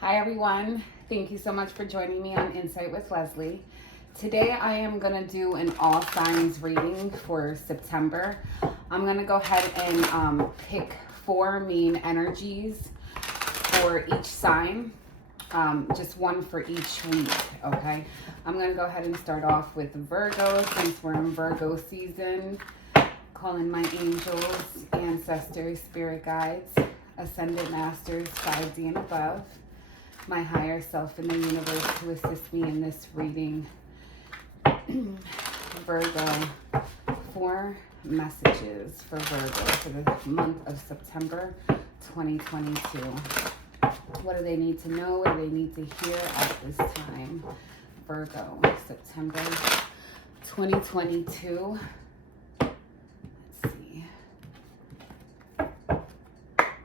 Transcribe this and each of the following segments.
Hi everyone, thank you so much for joining me on Insight with Leslie. Today I am going to do an all signs reading for September. I'm going to go ahead and pick 4 main energies for each sign, just one for each week, okay? I'm going to go ahead and start off with Virgo since we're in Virgo season. Calling my angels, ancestors, spirit guides, ascended masters, 5D and above, my higher self in the universe to assist me in this reading. Virgo, 4 messages for Virgo for the month of September 2022. What do they need to know? What do they need to hear at this time? Virgo, September 2022. Let's see.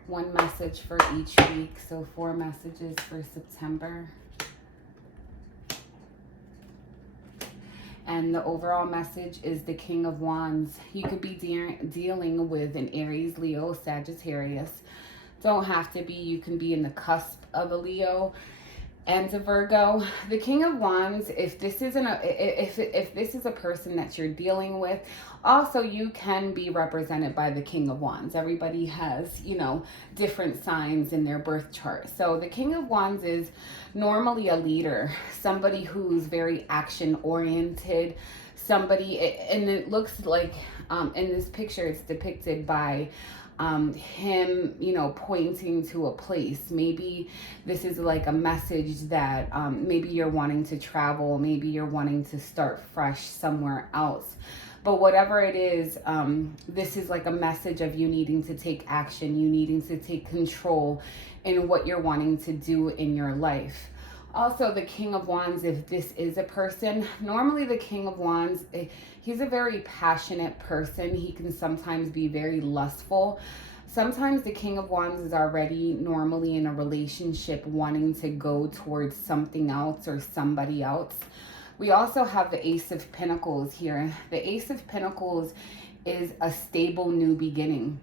1 message for each week, so 4 messages for September. And the overall message is the King of Wands. You could be dealing with an Aries, Leo, Sagittarius. Don't have to be. You can be in the cusp of a Leo and a Virgo. The King of Wands, if this isn't if this is a person that you're dealing with, also you can be represented by the King of Wands. Everybody has, different signs in their birth chart. So the King of Wands is normally a leader, somebody who's very action oriented, somebody, and it looks like in this picture it's depicted by him, pointing to a place. Maybe this is like a message that maybe you're wanting to travel, maybe you're wanting to start fresh somewhere else. But whatever it is, this is like a message of you needing to take action, you needing to take control in what you're wanting to do in your life. Also, the King of Wands, if this is a person, normally the King of Wands, he's a very passionate person. He can sometimes be very lustful. Sometimes the King of Wands is already normally in a relationship wanting to go towards something else or somebody else. We also have the Ace of Pentacles here. The Ace of Pentacles is a stable new beginning.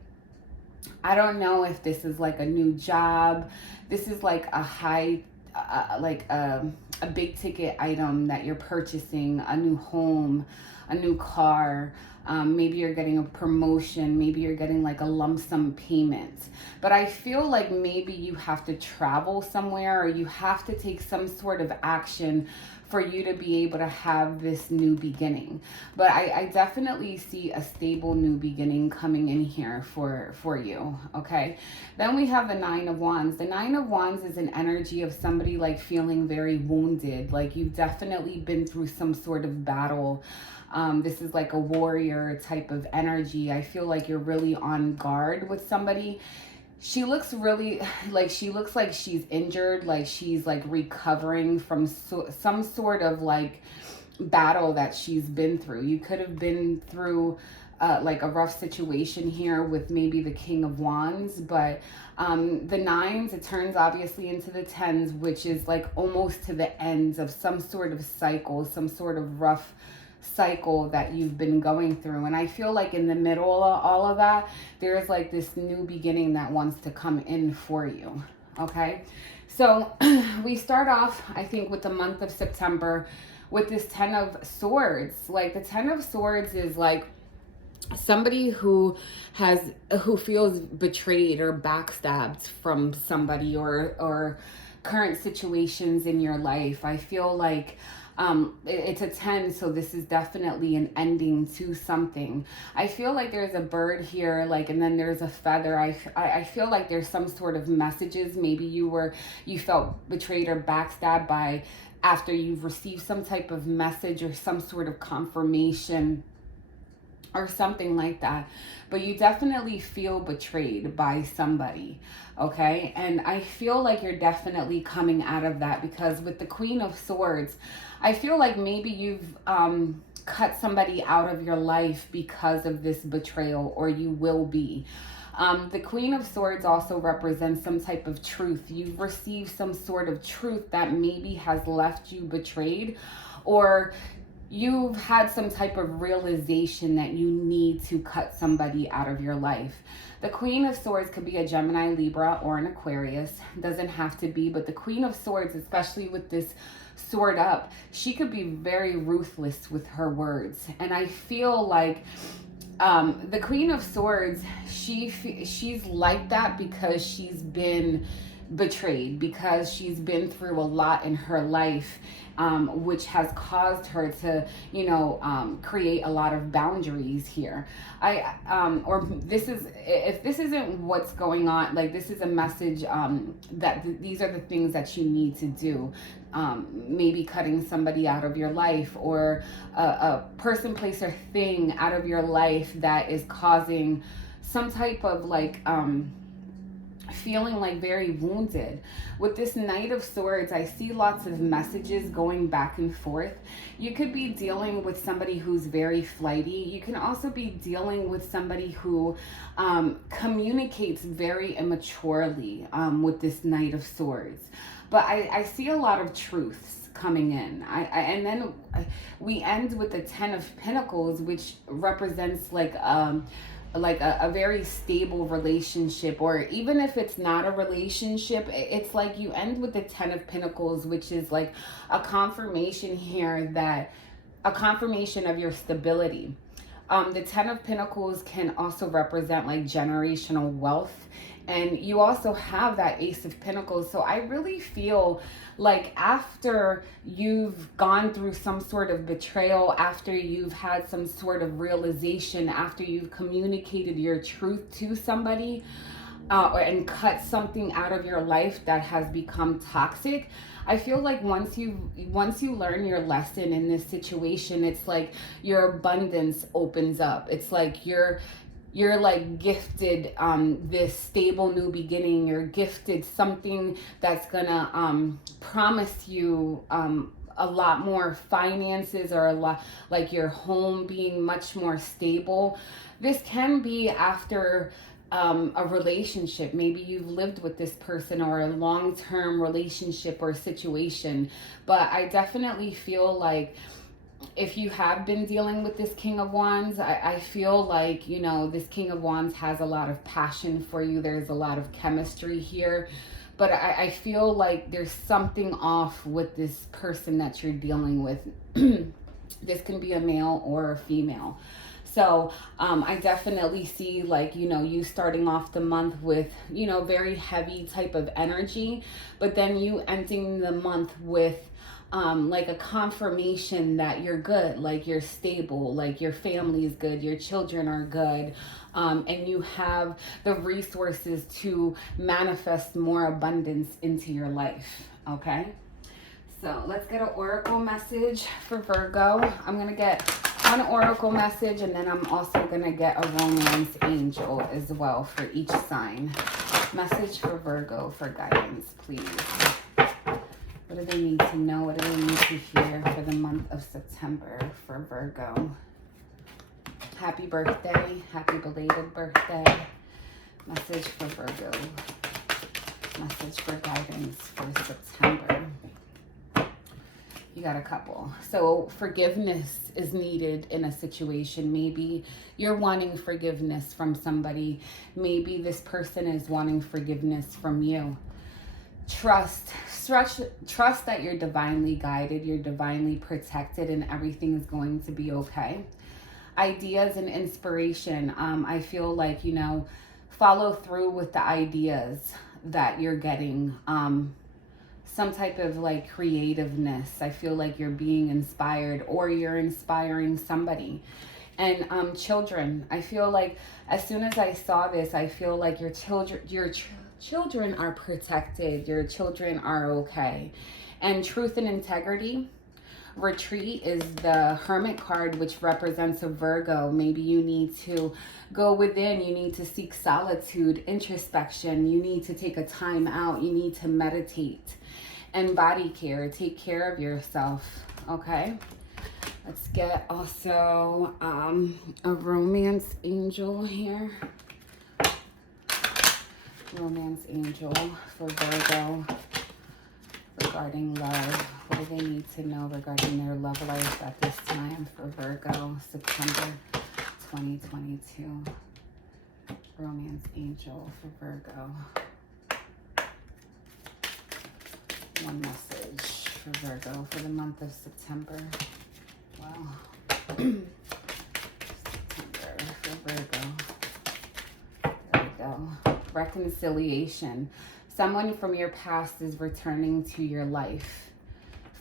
I don't know if this is like a new job. This is like a a big ticket item that you're purchasing, a new home, a new car. Maybe you're getting a promotion. Maybe you're getting like a lump sum payment. But I feel like maybe you have to travel somewhere or you have to take some sort of action for you to be able to have this new beginning. But I definitely see a stable new beginning coming in here for you, okay? Then we have the 9 of Wands. The 9 of Wands is an energy of somebody like feeling very wounded, like you've definitely been through some sort of battle. This is like a warrior type of energy. I feel like you're really on guard with somebody. She looks really like she's injured, like she's like recovering from some sort of like battle that she's been through. You could have been through like a rough situation here with maybe the King of Wands, but the 9s, it turns obviously into the 10s, which is like almost to the ends of some sort of cycle, some sort of rough cycle that you've been going through. And I feel like in the middle of all of that, there's like this new beginning that wants to come in for you, okay? So we start off, I think, with the month of September with this 10 of Swords. Like the 10 of Swords is like somebody who feels betrayed or backstabbed from somebody or current situations in your life. I feel like it's a 10, so this is definitely an ending to something. I feel like there's a bird here, like, and then there's a feather. I feel like there's some sort of messages. Maybe you felt betrayed or backstabbed by after you've received some type of message or some sort of confirmation or something like that. But you definitely feel betrayed by somebody, okay? And I feel like you're definitely coming out of that, because with the Queen of Swords, I feel like maybe you've cut somebody out of your life because of this betrayal, or you will be. The Queen of Swords also represents some type of truth. You've received some sort of truth that maybe has left you betrayed, or you've had some type of realization that you need to cut somebody out of your life. The Queen of Swords could be a Gemini, Libra, or an Aquarius. Doesn't have to be, but the Queen of Swords, especially with this sword up, she could be very ruthless with her words. And I feel like the Queen of Swords, she's like that because she's been betrayed, because she's been through a lot in her life, which has caused her to, you know, create a lot of boundaries here. If this isn't what's going on, like this is a message that these are the things that you need to do. Maybe cutting somebody out of your life, or a person, place, or thing out of your life that is causing some type of like feeling like very wounded. With this Knight of Swords, I see lots of messages going back and forth. You could be dealing with somebody who's very flighty. You can also be dealing with somebody who communicates very immaturely with this Knight of Swords. But I see a lot of truths coming in. And then we end with the Ten of Pentacles, which represents like a very stable relationship, or even if it's not a relationship, it's like you end with the Ten of Pentacles, which is like a confirmation here, that a confirmation of your stability. The Ten of Pentacles can also represent like generational wealth. And you also have that Ace of Pentacles. So I really feel like after you've gone through some sort of betrayal, after you've had some sort of realization, after you've communicated your truth to somebody, and cut something out of your life that has become toxic, I feel like once you learn your lesson in this situation, it's like your abundance opens up. It's like you're like gifted this stable new beginning. You're gifted something that's gonna promise you a lot more finances, or a lot like your home being much more stable. This can be after a relationship. Maybe you've lived with this person, or a long-term relationship or situation. But I definitely feel like if you have been dealing with this King of Wands, I feel like, you know, this King of Wands has a lot of passion for you. There's a lot of chemistry here. But I feel like there's something off with this person that you're dealing with. This can be a male or a female. So I definitely see, like, you know, you starting off the month with, you know, very heavy type of energy, but then you ending the month with like a confirmation that you're good, like you're stable, like your family is good, your children are good, and you have the resources to manifest more abundance into your life. Okay, so let's get an oracle message for Virgo. I'm gonna get one oracle message, and then I'm also gonna get a romance angel as well for each sign. Message for Virgo for guidance, please. What do they need to know? What do they need to hear for the month of September for Virgo? Happy birthday. Happy belated birthday. Message for Virgo. Message for guidance for September. You got a couple. So forgiveness is needed in a situation. Maybe you're wanting forgiveness from somebody. Maybe this person is wanting forgiveness from you. Trust that you're divinely guided, you're divinely protected, and everything is going to be okay. Ideas and inspiration. I feel like, you know, follow through with the ideas that you're getting. Some type of like creativeness. I feel like you're being inspired, or you're inspiring somebody. And children. I feel like as soon as I saw this, I feel like your children are protected, your children are okay. And truth and integrity. Retreat is the Hermit card, which represents a Virgo. Maybe you need to go within, you need to seek solitude, introspection, you need to take a time out, you need to meditate. And body care, take care of yourself. Okay, let's get also a romance angel here. Romance angel for Virgo regarding love. What do they need to know regarding their love life at this time for Virgo, September 2022? Romance angel for Virgo. One message for Virgo for the month of September. Wow. September for Virgo. There we go. Reconciliation. Someone from your past is returning to your life.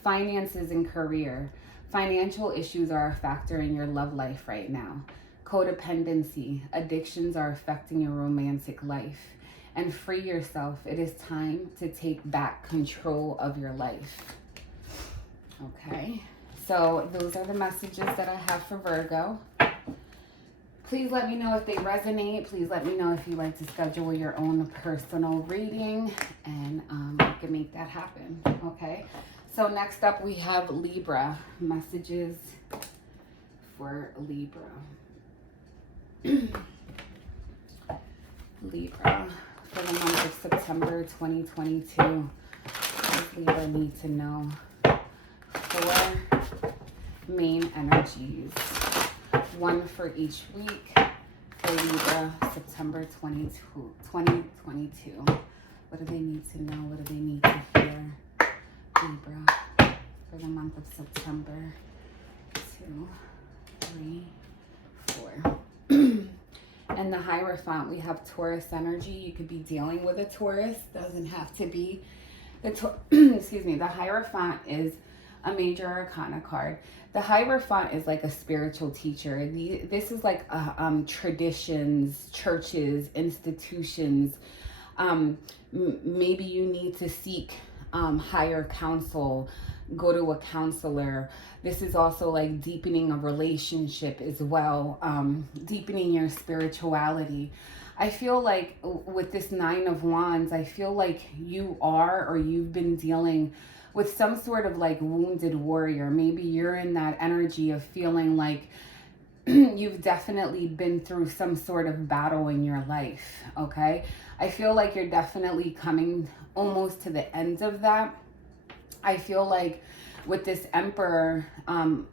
Finances and career. Financial issues are a factor in your love life right now. Codependency. Addictions are affecting your romantic life. And free yourself. It is time to take back control of your life. Okay. So those are the messages that I have for Virgo. Please let me know if they resonate. Please let me know if you'd like to schedule your own personal reading, and we can make that happen. Okay. So next up we have Libra. Messages for Libra. Libra for the month of September 2022. What does Libra need to know? 4 main energies. 1 for each week for Libra, September 2022. What do they need to know? What do they need to hear? Libra for the month of September. 2, 3, 4. And the Hierophant, we have Taurus energy. You could be dealing with a Taurus. Doesn't have to be. Excuse me. The Hierophant is a major arcana card. The Hierophant is like a spiritual teacher. This is like traditions, churches, institutions. Maybe you need to seek higher counsel, go to a counselor. This is also like deepening a relationship as well, deepening your spirituality. I feel like with this 9 of Wands, I feel like you are, or you've been dealing with some sort of like wounded warrior. Maybe you're in that energy of feeling like you've definitely been through some sort of battle in your life, okay? I feel like you're definitely coming almost to the end of that. I feel like with this Emperor,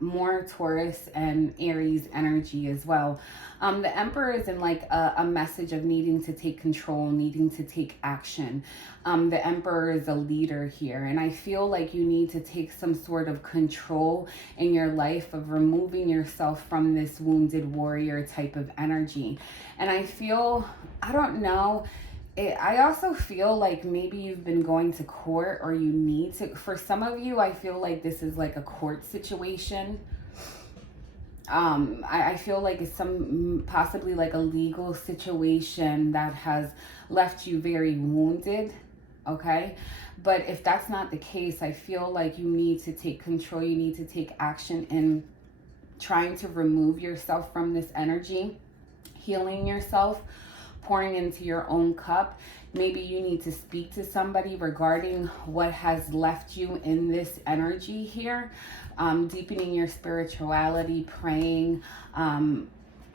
more Taurus and Aries energy as well. The Emperor is in like a message of needing to take control, needing to take action. The Emperor is a leader here, and I feel like you need to take some sort of control in your life of removing yourself from this wounded warrior type of energy. And I feel, I don't know, I also feel like maybe you've been going to court, or you need to. For some of you, I feel like this is like a court situation. I feel like it's possibly like a legal situation that has left you very wounded, okay? But if that's not the case, I feel like you need to take control. You need to take action in trying to remove yourself from this energy, healing yourself, pouring into your own cup. Maybe you need to speak to somebody regarding what has left you in this energy here. Deepening your spirituality, praying,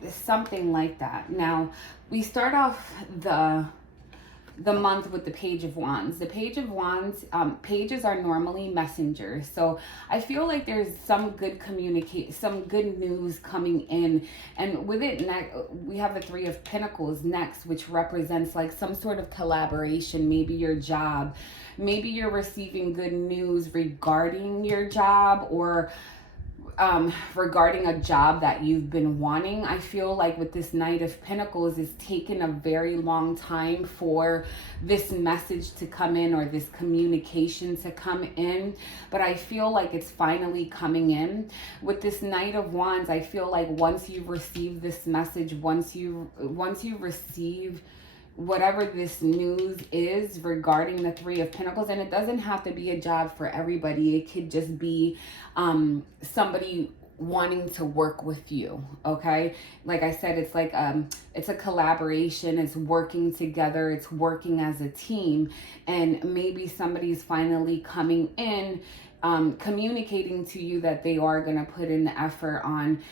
something like that. Now, we start off the month with the Page of Wands. The Page of Wands, pages are normally messengers. So I feel like there's some good some good news coming in. And with it, we have the 3 of Pentacles next, which represents like some sort of collaboration, maybe your job. Maybe you're receiving good news regarding your job, or regarding a job that you've been wanting. I feel like with this Knight of Pentacles, it's taken a very long time for this message to come in, or this communication to come in, but I feel like it's finally coming in. With this Knight of Wands, I feel like once you receive this message, once you receive whatever this news is regarding the 3 of Pentacles, and it doesn't have to be a job for everybody. It could just be somebody wanting to work with you, okay? Like I said, it's like it's a collaboration, it's working together, it's working as a team, and maybe somebody's finally coming in communicating to you that they are going to put in the effort on,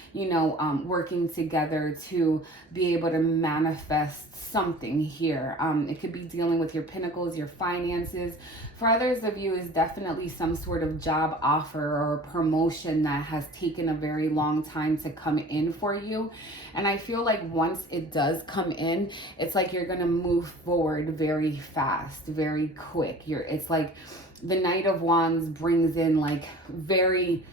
working together to be able to manifest something here. It could be dealing with your pinnacles, your finances. For others of you, is definitely some sort of job offer or promotion that has taken a very long time to come in for you. And I feel like once it does come in, it's like you're going to move forward very fast, very quick. It's like the Knight of Wands brings in like very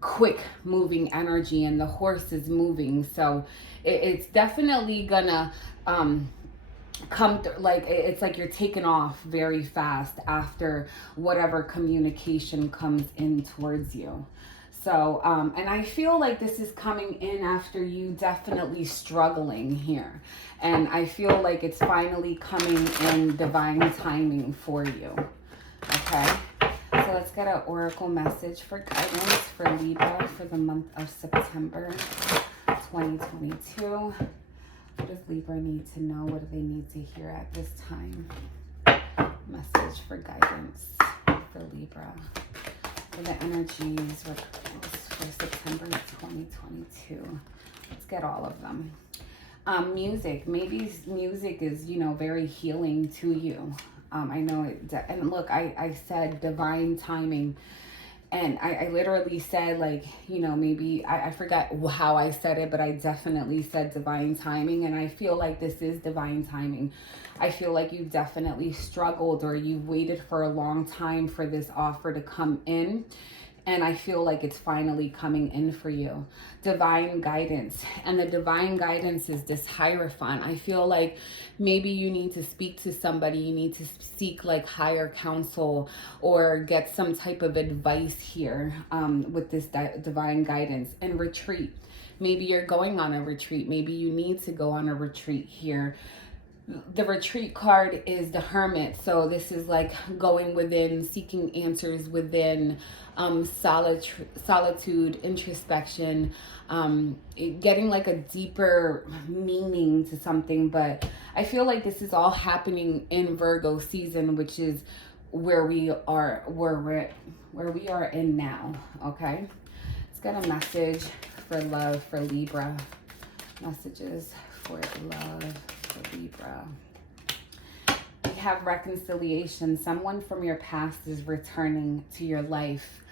quick moving energy, and the horse is moving. So it's definitely gonna come through, like it's like you're taking off very fast after whatever communication comes in towards you. So and I feel like this is coming in after you definitely struggling here, and I feel like it's finally coming in divine timing for you. Okay, so let's get an oracle message for guidance for Libra for the month of September 2022. What does Libra need to know? What do they need to hear at this time? Message for guidance for Libra for the energies for September 2022. Let's get all of them. Music. Maybe music is, very healing to you. I know it, and look, I said divine timing, and I literally said, like, maybe I forgot how I said it, but I definitely said divine timing, and I feel like this is divine timing. I feel like you definitely struggled, or you've waited for a long time for this offer to come in. And I feel like it's finally coming in for you. Divine guidance. And the divine guidance is this Hierophant. I feel like maybe you need to speak to somebody. You need to seek like higher counsel or get some type of advice here with this divine guidance. And retreat. Maybe you're going on a retreat. Maybe you need to go on a retreat here. The retreat card is the Hermit. So this is like going within, seeking answers within, solitude, introspection, getting like a deeper meaning to something. But I feel like this is all happening in Virgo season, which is where we are in now. Okay, let's get a message for love for Libra. Messages for love for Libra. We have reconciliation. Someone from your past is returning to your life,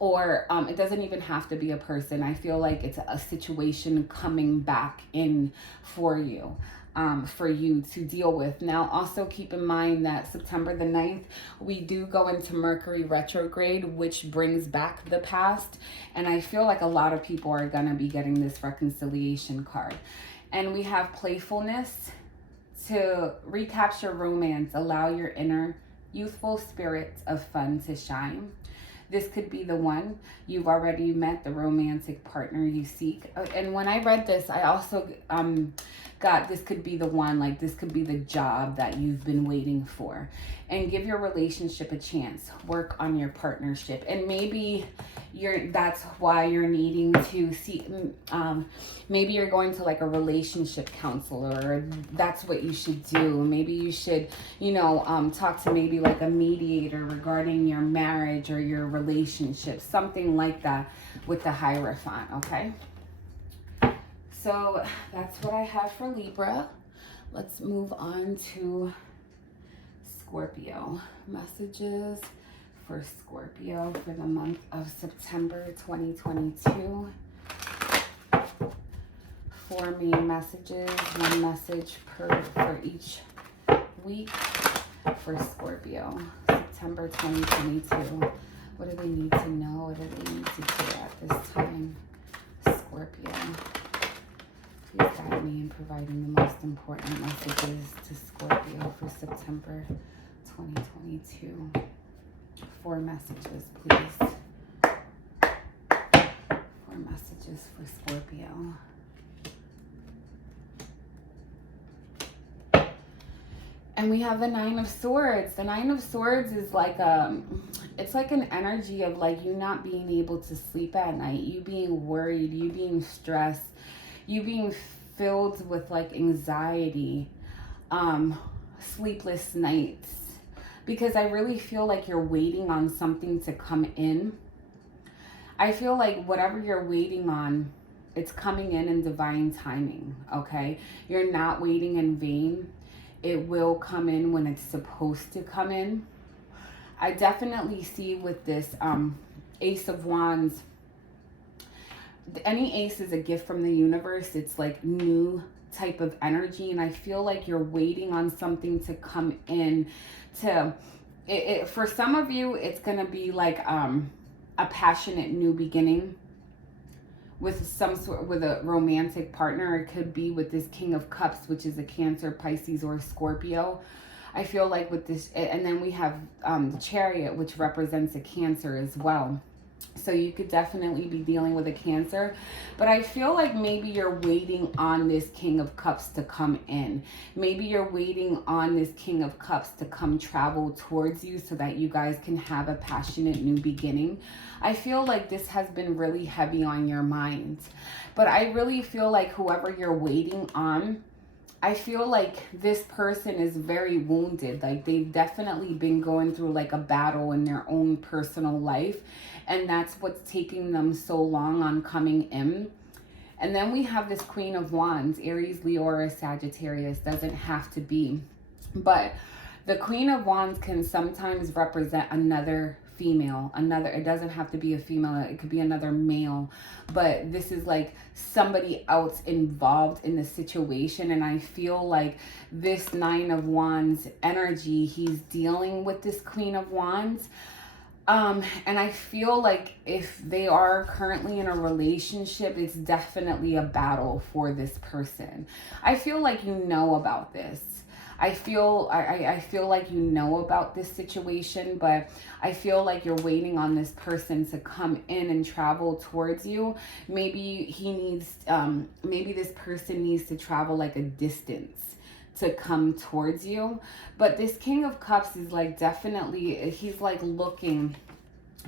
or it doesn't even have to be a person. I feel like it's a situation coming back in for you to deal with. Now, also keep in mind that September the 9th, we do go into Mercury retrograde, which brings back the past. And I feel like a lot of people are going to be getting this reconciliation card. And we have playfulness. To recapture romance, allow your inner youthful spirit of fun to shine. This could be the one. You've already met the romantic partner you seek. And when I read this, I also got this could be the one, like this could be the job that you've been waiting for. And give your relationship a chance. Work on your partnership. And maybe that's why you're needing to see, maybe you're going to like a relationship counselor, or that's what you should do. Maybe you should, talk to maybe like a mediator regarding your marriage or your relationship, something like that with the Hierophant, okay? So that's what I have for Libra. Let's move on to Scorpio. Messages for Scorpio for the month of September 2022. 4 main messages, 1 message for each week for Scorpio. September 2022. What do they need to know? What do they need to do at this time? Scorpio. Please guide me in providing the most important messages to Scorpio for September 2022. 4 messages, please. 4 messages for Scorpio. And we have the 9 of Swords. The 9 of Swords is like it's like an energy of like you not being able to sleep at night, you being worried, you being stressed, you being filled with like anxiety, sleepless nights, because I really feel like you're waiting on something to come in. I feel like whatever you're waiting on, it's coming in divine timing, okay? You're not waiting in vain. It will come in when it's supposed to come in. I definitely see with this Ace of Wands, any ace is a gift from the universe. It's like new type of energy, and I feel like you're waiting on something to come in to for some of you, it's gonna be like a passionate new beginning with some sort, with a romantic partner. It could be with this King of Cups, which is a Cancer, Pisces, or Scorpio. I feel like with this, and then we have the Chariot, which represents a Cancer as well. So you could definitely be dealing with a Cancer. But I feel like maybe you're waiting on this King of Cups to come in. Maybe you're waiting on this King of Cups to come travel towards you so that you guys can have a passionate new beginning. I feel like this has been really heavy on your mind. But I really feel like whoever you're waiting on, I feel like this person is very wounded. Like they've definitely been going through like a battle in their own personal life. And that's what's taking them so long on coming in. And then we have this Queen of Wands, Aries, Leo, or Sagittarius. Doesn't have to be. But the Queen of Wands can sometimes represent another female, it doesn't have to be a female, it could be another male, but this is like somebody else involved in the situation. And I feel like this Nine of Wands energy, he's dealing with this Queen of Wands. And I feel like if they are currently in a relationship, it's definitely a battle for this person. I feel like you know about this. I feel like you know about this situation, but I feel like you're waiting on this person to come in and travel towards you. Maybe he needs, maybe this person needs to travel like a distance to come towards you. But this King of Cups is like definitely, he's like looking,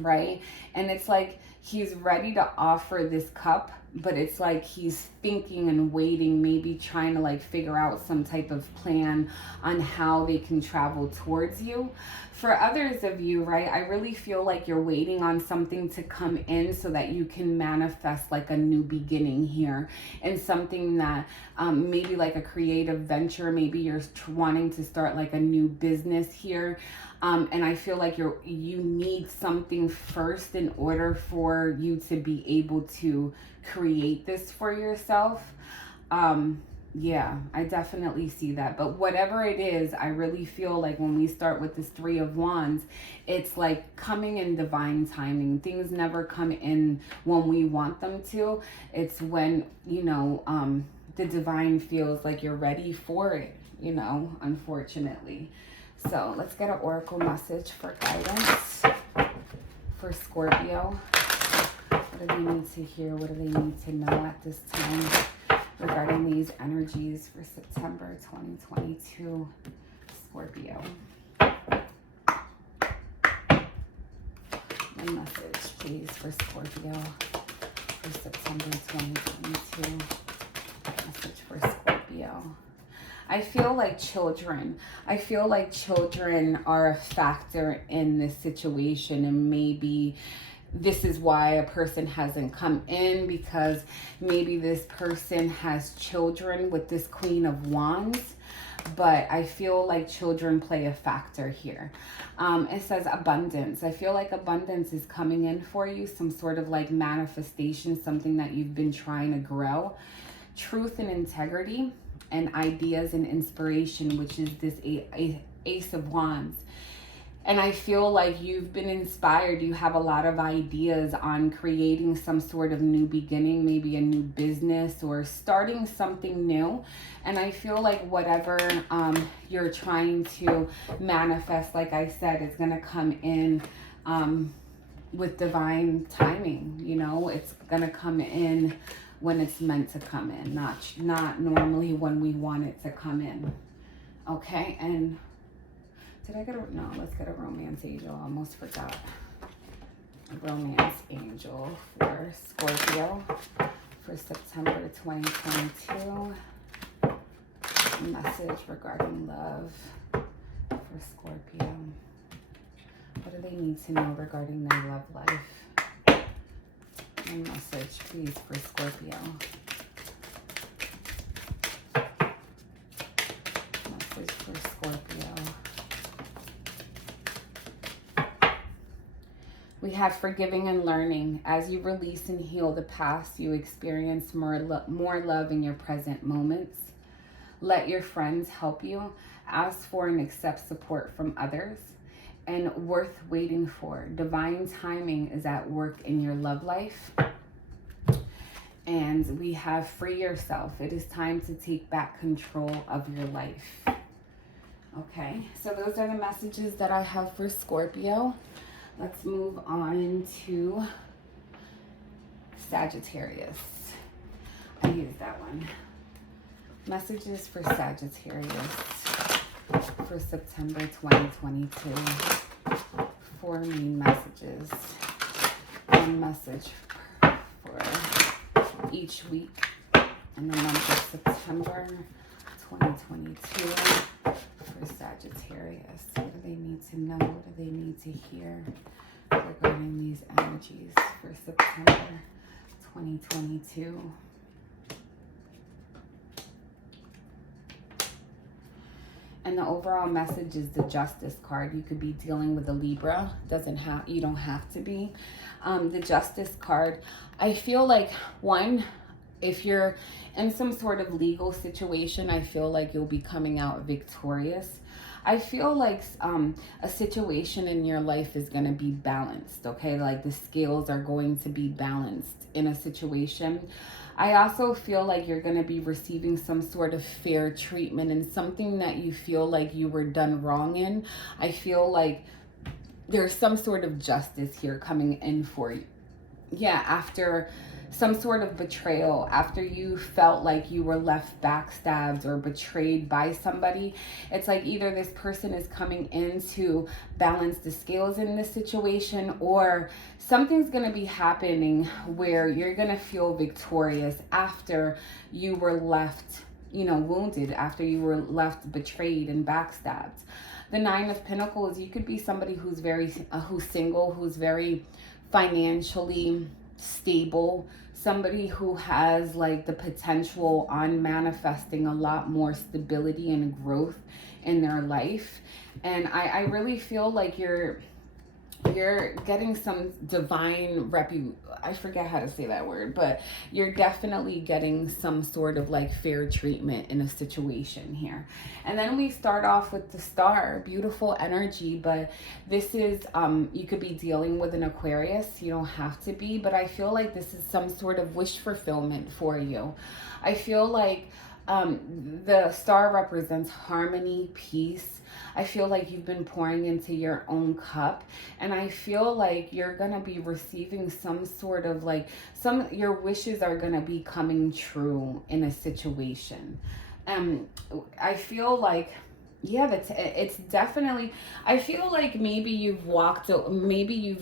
right? And it's like he's ready to offer this cup, but it's like he's thinking and waiting, maybe trying to like figure out some type of plan on how they can travel towards you. For others of you, right, I really feel like you're waiting on something to come in so that you can manifest like a new beginning here, and something that maybe like a creative venture. Maybe you're wanting to start like a new business here. And I feel like you need something first in order for you to be able to create this for yourself. Yeah, I definitely see that. But whatever it is, I really feel like when we start with this Three of Wands, it's like coming in divine timing. Things never come in when we want them to. It's when, you know, the divine feels like you're ready for it, you know, unfortunately. So let's get an oracle message for guidance for Scorpio. What do they need to hear? What do they need to know at this time regarding these energies for September 2022, Scorpio? A message, please, for Scorpio for September 2022. Message for Scorpio. I feel like children. I feel like children are a factor in this situation, and maybe this is why a person hasn't come in, because maybe this person has children with this Queen of Wands. But I feel like children play a factor here. It says abundance. I feel like abundance is coming in for you, some sort of like manifestation, something that you've been trying to grow. Truth and integrity, and ideas and inspiration, which is this Ace of Wands. And I feel like you've been inspired. You have a lot of ideas on creating some sort of new beginning, maybe a new business or starting something new. And I feel like whatever you're trying to manifest, like I said, is going to come in with divine timing. You know, it's going to come in when it's meant to come in, not normally when we want it to come in. Okay, and did I get a, no, let's get a romance angel. I almost forgot. A romance angel for Scorpio for September 2022. Message regarding love for Scorpio. What do they need to know regarding their love life? One message, please, for Scorpio. Message for Scorpio. We have forgiving and learning. As you release and heal the past, you experience more love in your present moments. Let your friends help you. Ask for and accept support from others. And worth waiting for. Divine timing is at work in your love life. And we have free yourself. It is time to take back control of your life. Okay, so those are the messages that I have for Scorpio. Let's move on to Sagittarius. I used that one. Messages for Sagittarius for September 2022. 4 main messages. One message for each week in the month of September 2022 for Sagittarius. What do they need to know? What do they need to hear regarding these energies for September 2022? And the overall message is the Justice card. You could be dealing with a Libra. You don't have to be. The Justice card, I feel like, one, if you're in some sort of legal situation, I feel like you'll be coming out victorious. I feel like a situation in your life is going to be balanced, okay? Like the scales are going to be balanced in a situation. I also feel like you're going to be receiving some sort of fair treatment and something that you feel like you were done wrong in. I feel like there's some sort of justice here coming in for you. Yeah, after some sort of betrayal, after you felt like you were left backstabbed or betrayed by somebody, it's like either this person is coming in to balance the scales in this situation, or something's going to be happening where you're going to feel victorious after you were left, wounded, after you were left betrayed and backstabbed. The 9 of Pentacles, you could be somebody who's who's single, who's very financially stable, somebody who has like the potential on manifesting a lot more stability and growth in their life. And I really feel like you're getting some divine I forget how to say that word, but you're definitely getting some sort of like fair treatment in a situation here. And then we start off with the Star, beautiful energy, but this is, you could be dealing with an Aquarius. You don't have to be, but I feel like this is some sort of wish fulfillment for you. I feel like the Star represents harmony, peace. I feel like you've been pouring into your own cup, and I feel like you're going to be receiving some sort of like, your wishes are going to be coming true in a situation. I feel like, yeah, it's definitely, I feel like maybe you've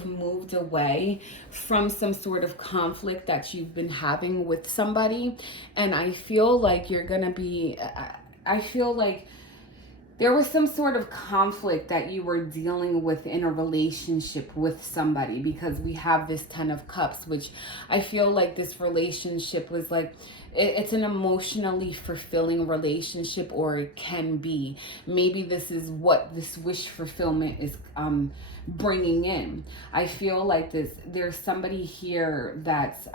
moved away from some sort of conflict that you've been having with somebody. And I feel like you're going to be, I feel like there was some sort of conflict that you were dealing with in a relationship with somebody, because we have this 10 of Cups, which I feel like this relationship was like, it's an emotionally fulfilling relationship, or it can be. Maybe this is what this wish fulfillment is bringing in. I feel like there's somebody here that's,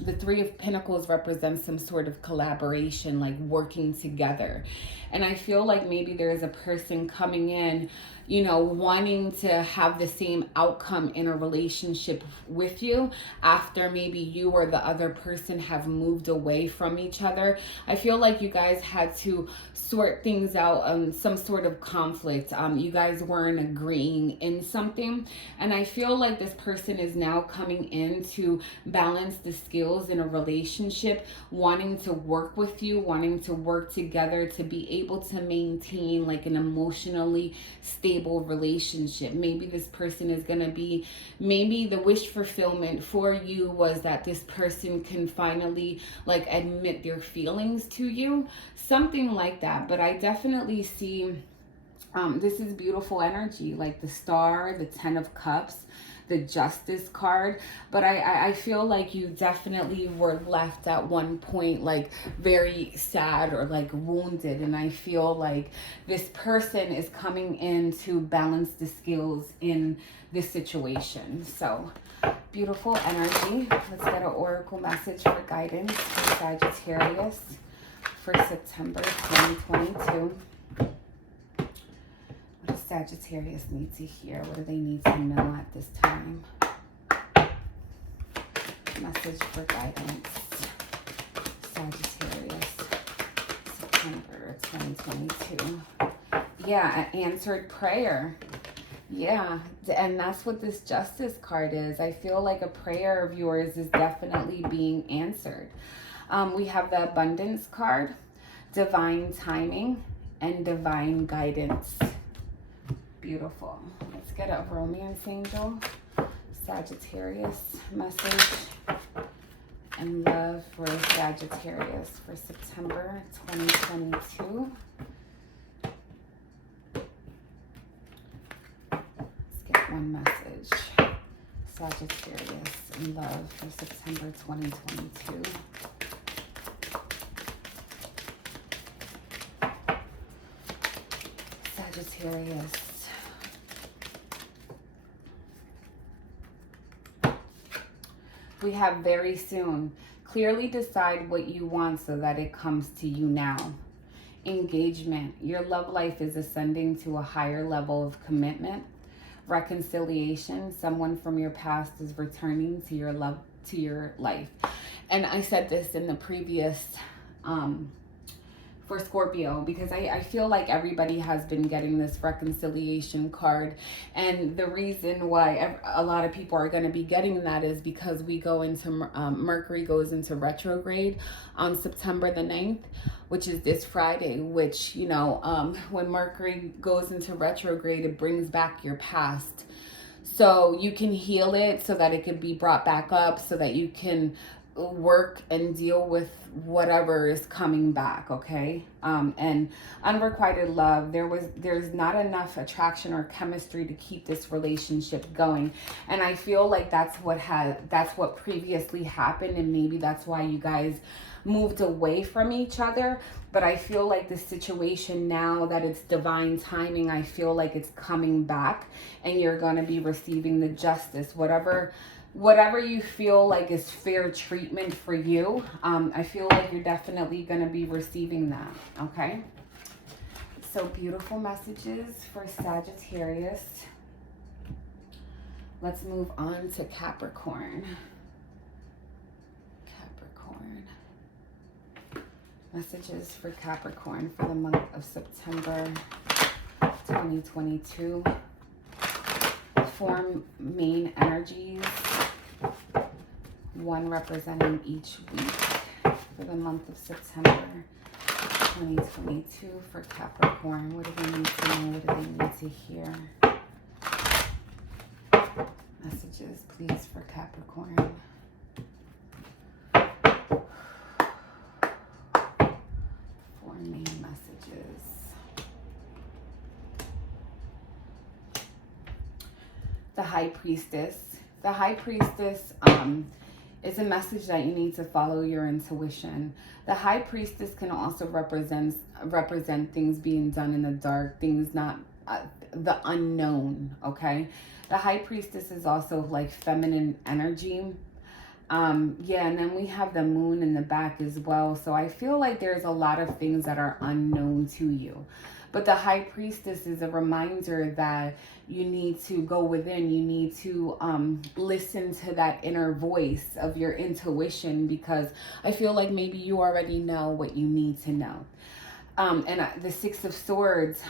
the 3 of Pentacles represents some sort of collaboration, like working together. And I feel like maybe there's a person coming in, wanting to have the same outcome in a relationship with you after maybe you or the other person have moved away from each other. I feel like you guys had to sort things out, some sort of conflict. You guys weren't agreeing in something. And I feel like this person is now coming in to balance the skills in a relationship, wanting to work with you, wanting to work together to be able to maintain like an emotionally stable relationship. Maybe this person is going to be, maybe the wish fulfillment for you was that this person can finally like admit their feelings to you, something like that. But I definitely see this is beautiful energy, like the Star, the 10 of Cups. the Justice card, but I feel like you definitely were left at one point like very sad or like wounded, and I feel like this person is coming in to balance the scales in this situation. So beautiful energy. Let's get an oracle message for guidance for Sagittarius for September 2022. What does Sagittarius need to hear? What do they need to know at this time? Message for guidance. Sagittarius, September 2022. Yeah, an answered prayer. Yeah, and that's what this Justice card is. I feel like a prayer of yours is definitely being answered. We have the Abundance card, divine timing, and divine guidance. Beautiful. Let's get a romance angel. Sagittarius message and love for Sagittarius for September 2022. One message. Sagittarius in love for September 2022. Sagittarius. We have very soon. Clearly decide what you want so that it comes to you now. Engagement. Your love life is ascending to a higher level of commitment. Reconciliation. Someone from your past is returning to your life. And I said this in the previous for Scorpio, because I feel like everybody has been getting this reconciliation card, and the reason why a lot of people are going to be getting that is because we go into Mercury goes into retrograde on September the 9th, which is this Friday, which, you know, when Mercury goes into retrograde, it brings back your past. So you can heal it so that it can be brought back up, so that you can work and deal with whatever is coming back, okay? And unrequited love, there's not enough attraction or chemistry to keep this relationship going. And I feel like that's what previously happened, and maybe that's why you guys moved away from each other. But I feel like the situation now that it's divine timing, I feel like it's coming back, and you're going to be receiving the justice, whatever you feel like is fair treatment for you. I feel like you're definitely going to be receiving that, okay? So beautiful messages for Sagittarius. Let's move on to Capricorn. Messages for Capricorn for the month of September 2022. 4 main energies, 1 representing each week for the month of September 2022 for Capricorn. What do they need to know? What do they need to hear? Messages, please, for Capricorn. 4 main messages. The High Priestess. The High Priestess is a message that you need to follow your intuition. The High Priestess can also represent things being done in the dark, things not the unknown, okay? The High Priestess is also like feminine energy. Yeah, and then we have the moon in the back as well. So I feel like there's a lot of things that are unknown to you. But the High Priestess is a reminder that you need to go within. You need to listen to that inner voice of your intuition, because I feel like maybe you already know what you need to know. And the Six of Swords,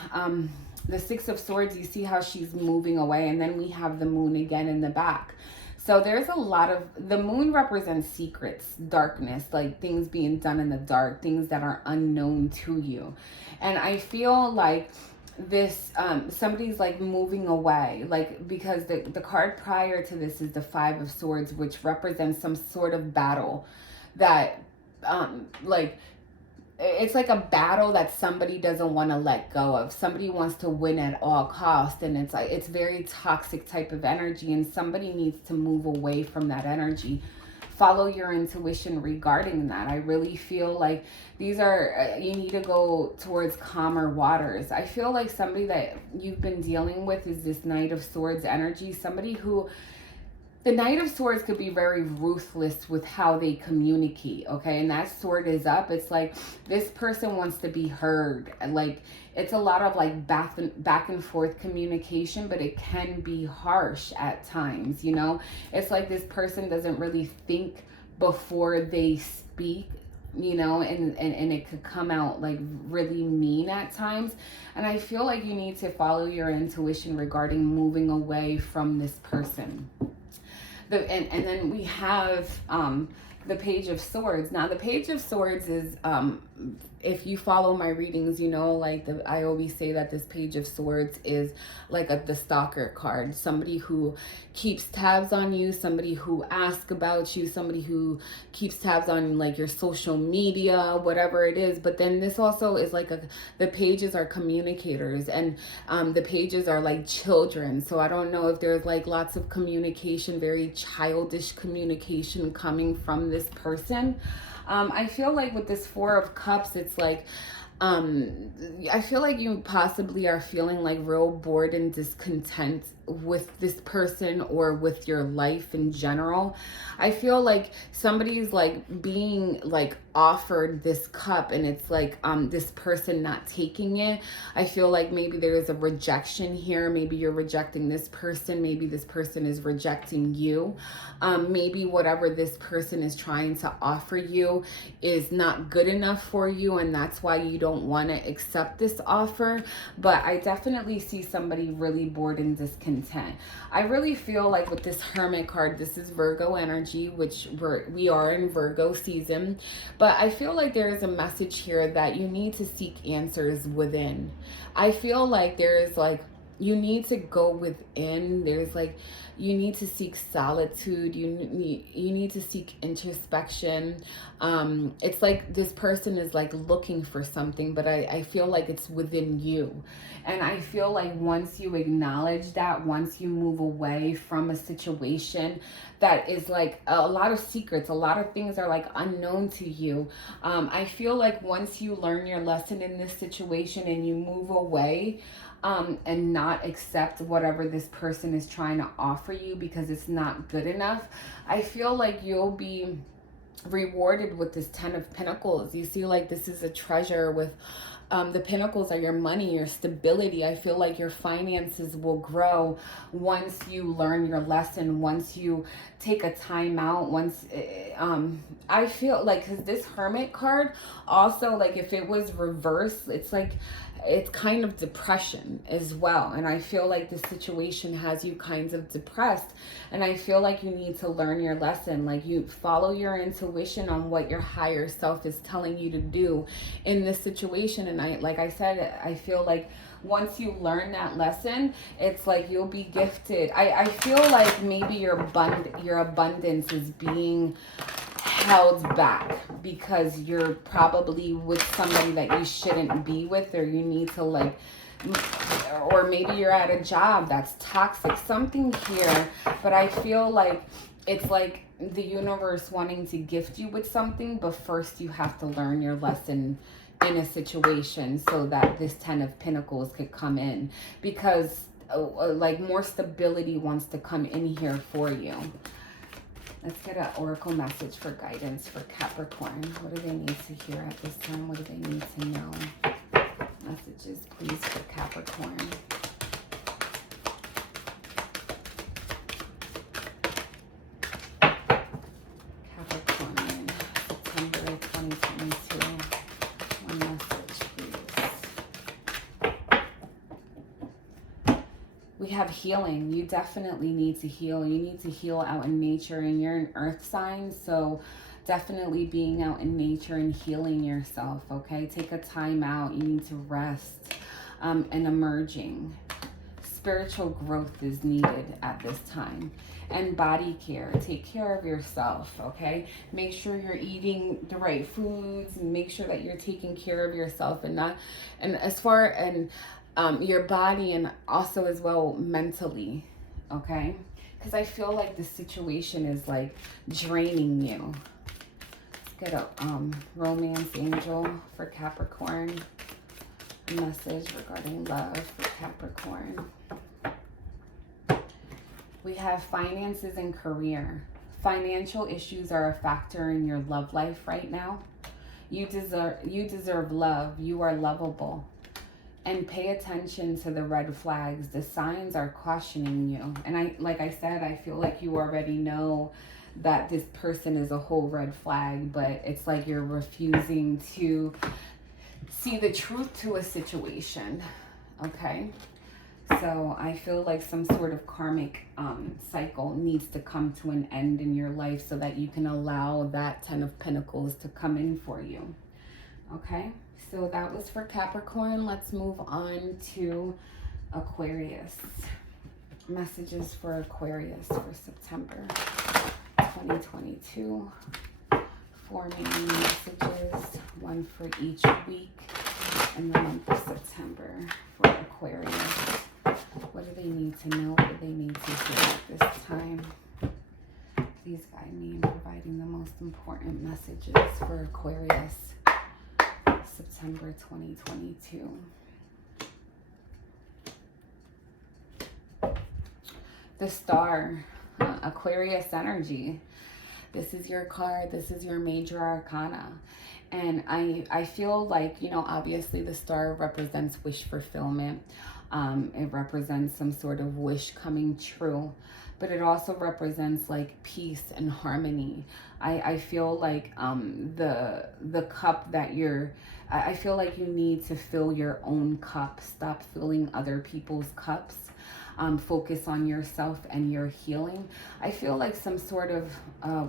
you see how she's moving away, and then we have the moon again in the back. So there's a lot of, the moon represents secrets, darkness, like things being done in the dark, things that are unknown to you. And I feel like this, somebody's like moving away, like, because the card prior to this is the Five of Swords, which represents some sort of battle that, like, it's like a battle that somebody doesn't want to let go of. Somebody wants to win at all cost, and it's like it's very toxic type of energy, and somebody needs to move away from that energy. Follow your intuition regarding that. I really feel like these are, you need to go towards calmer waters. I feel like somebody that you've been dealing with is this Knight of Swords energy. Somebody who, the Knight of Swords could be very ruthless with how they communicate, okay? And that sword is up. It's like this person wants to be heard. Like, it's a lot of like back and forth communication, but it can be harsh at times, you know? It's like this person doesn't really think before they speak, you know, and it could come out like really mean at times. And I feel like you need to follow your intuition regarding moving away from this person. And then we have the Page of Swords. Now, the Page of Swords is, if you follow my readings, you know, like I always say that this Page of Swords is like the stalker card. Somebody who keeps tabs on you, somebody who asks about you, somebody who keeps tabs on like your social media, whatever it is. But then this also is like the pages are communicators, and the pages are like children. So I don't know if there's like lots of communication, very childish communication coming from this person. I feel like with this Four of Cups, it's like, I feel like you possibly are feeling like real bored and discontent with this person or with your life in general. I feel like somebody's like being like offered this cup, and it's like this person not taking it. I feel like maybe there is a rejection here. Maybe you're rejecting this person. Maybe this person is rejecting you. Maybe whatever this person is trying to offer you is not good enough for you, and that's why you don't want to accept this offer. But I definitely see somebody really bored and discontent. I really feel like with this Hermit card, this is Virgo energy, which we are in Virgo season. But I feel like there is a message here that you need to seek answers within. I feel like there is like, you need to go within. There's like, you need to seek solitude. You need to seek introspection. It's like this person is like looking for something, but I feel like it's within you. And I feel like once you acknowledge that, once you move away from a situation that is like a lot of secrets, a lot of things are like unknown to you. I feel like once you learn your lesson in this situation and you move away, and not accept whatever this person is trying to offer you because it's not good enough, I feel like you'll be rewarded with this Ten of Pentacles. You see, like this is a treasure with the Pentacles are your money, your stability. I feel like your finances will grow once you learn your lesson, once you take a time out, once I feel like, because this Hermit card also, like if it was reversed, it's like it's kind of depression as well. And I feel like the situation has you kind of depressed. And I feel like you need to learn your lesson. Like you follow your intuition on what your higher self is telling you to do in this situation. And like I said, I feel like once you learn that lesson, it's like you'll be gifted. I feel like maybe your abundance is being held back because you're probably with somebody that you shouldn't be with, or you need to like, or maybe you're at a job that's toxic, something here. But I feel like it's like the universe wanting to gift you with something, but first you have to learn your lesson in a situation so that this Ten of Pentacles could come in, because like more stability wants to come in here for you. Let's get an oracle message for guidance for Capricorn. What do they need to hear at this time? What do they need to know? Messages, please, for Capricorn. Capricorn, September 2022. One message, please. We have healing. You definitely need to heal. You need to heal out in nature, and you're an earth sign, so definitely being out in nature and healing yourself, okay? Take a time out. You need to rest and emerging. spiritual growth is needed at this time. And body care. Take care of yourself, okay? Make sure you're eating the right foods, and make sure that you're taking care of yourself, and as far and your body, and also as well mentally, okay? Because I feel like the situation is like draining you. Let's get a romance angel for Capricorn. A message regarding love for Capricorn. We have finances and career. Financial issues are a factor in your love life right now. You deserve love. You are lovable. And pay attention to the red flags. The signs are cautioning you. And like I said, I feel like you already know that this person is a whole red flag, but it's like you're refusing to see the truth to a situation, okay? So I feel like some sort of karmic cycle needs to come to an end in your life so that you can allow that Ten of Pentacles to come in for you, okay? So that was for Capricorn. Let's move on to Aquarius. Messages for Aquarius for September 2022. 4 main messages, one for each week in the month of September for Aquarius. What do they need to know? What do they need to hear at this time? Please guide me in providing the most important messages for Aquarius, September 2022. The Star, Aquarius energy. This is your card. This is your major arcana. And I feel like, you know, obviously the star represents wish fulfillment. It represents some sort of wish coming true. But it also represents like peace and harmony. I feel like the cup that I feel like you need to fill your own cup. Stop filling other people's cups. Focus on yourself and your healing. I feel like some sort of,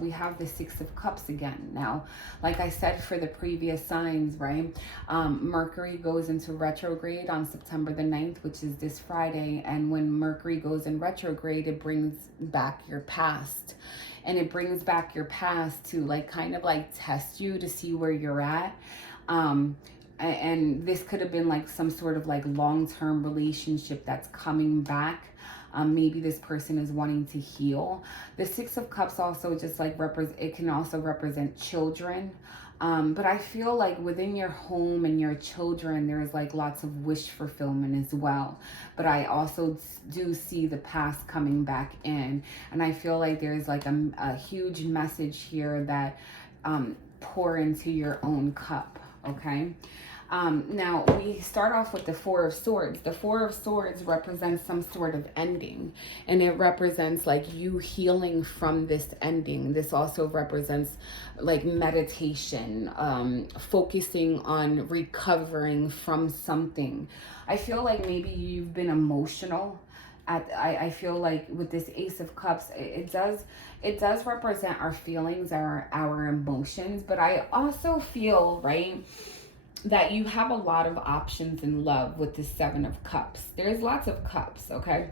we have the Six of Cups again. Now, like I said for the previous signs, right? Mercury goes into retrograde on September the 9th, which is this Friday. And when Mercury goes in retrograde, it brings back your past. And it brings back your past to like kind of like test you to see where you're at. And this could have been like some sort of like long-term relationship that's coming back. Maybe this person is wanting to heal. The Six of Cups also just like it can also represent children. But I feel like within your home and your children, there's like lots of wish fulfillment as well. But I also do see the past coming back in. And I feel like there's like a huge message here that pour into your own cup, okay? Now, we start off with the Four of Swords. The Four of Swords represents some sort of ending, and it represents like you healing from this ending. This also represents like meditation, focusing on recovering from something. I feel like maybe you've been emotional. I feel like with this Ace of Cups, it does represent our feelings, our emotions, but I also feel, right, that you have a lot of options in love with the Seven of Cups. There's lots of cups, okay?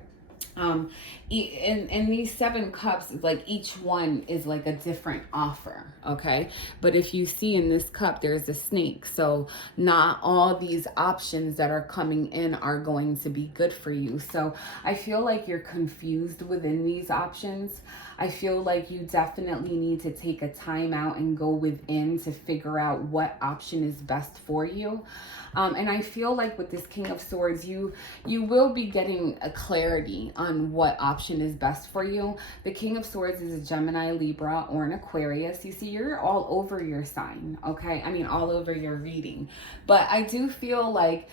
In these 7 cups, like each one is like a different offer, okay? But if you see in this cup, there's a snake. So not all these options that are coming in are going to be good for you. So I feel like you're confused within these options. I feel like you definitely need to take a time out and go within to figure out what option is best for you. And I feel like with this King of Swords, you will be getting a clarity on what option is best for you. The King of Swords is a Gemini, Libra, or an Aquarius. You see, you're all over your sign, okay? I mean, all over your reading. But I do feel like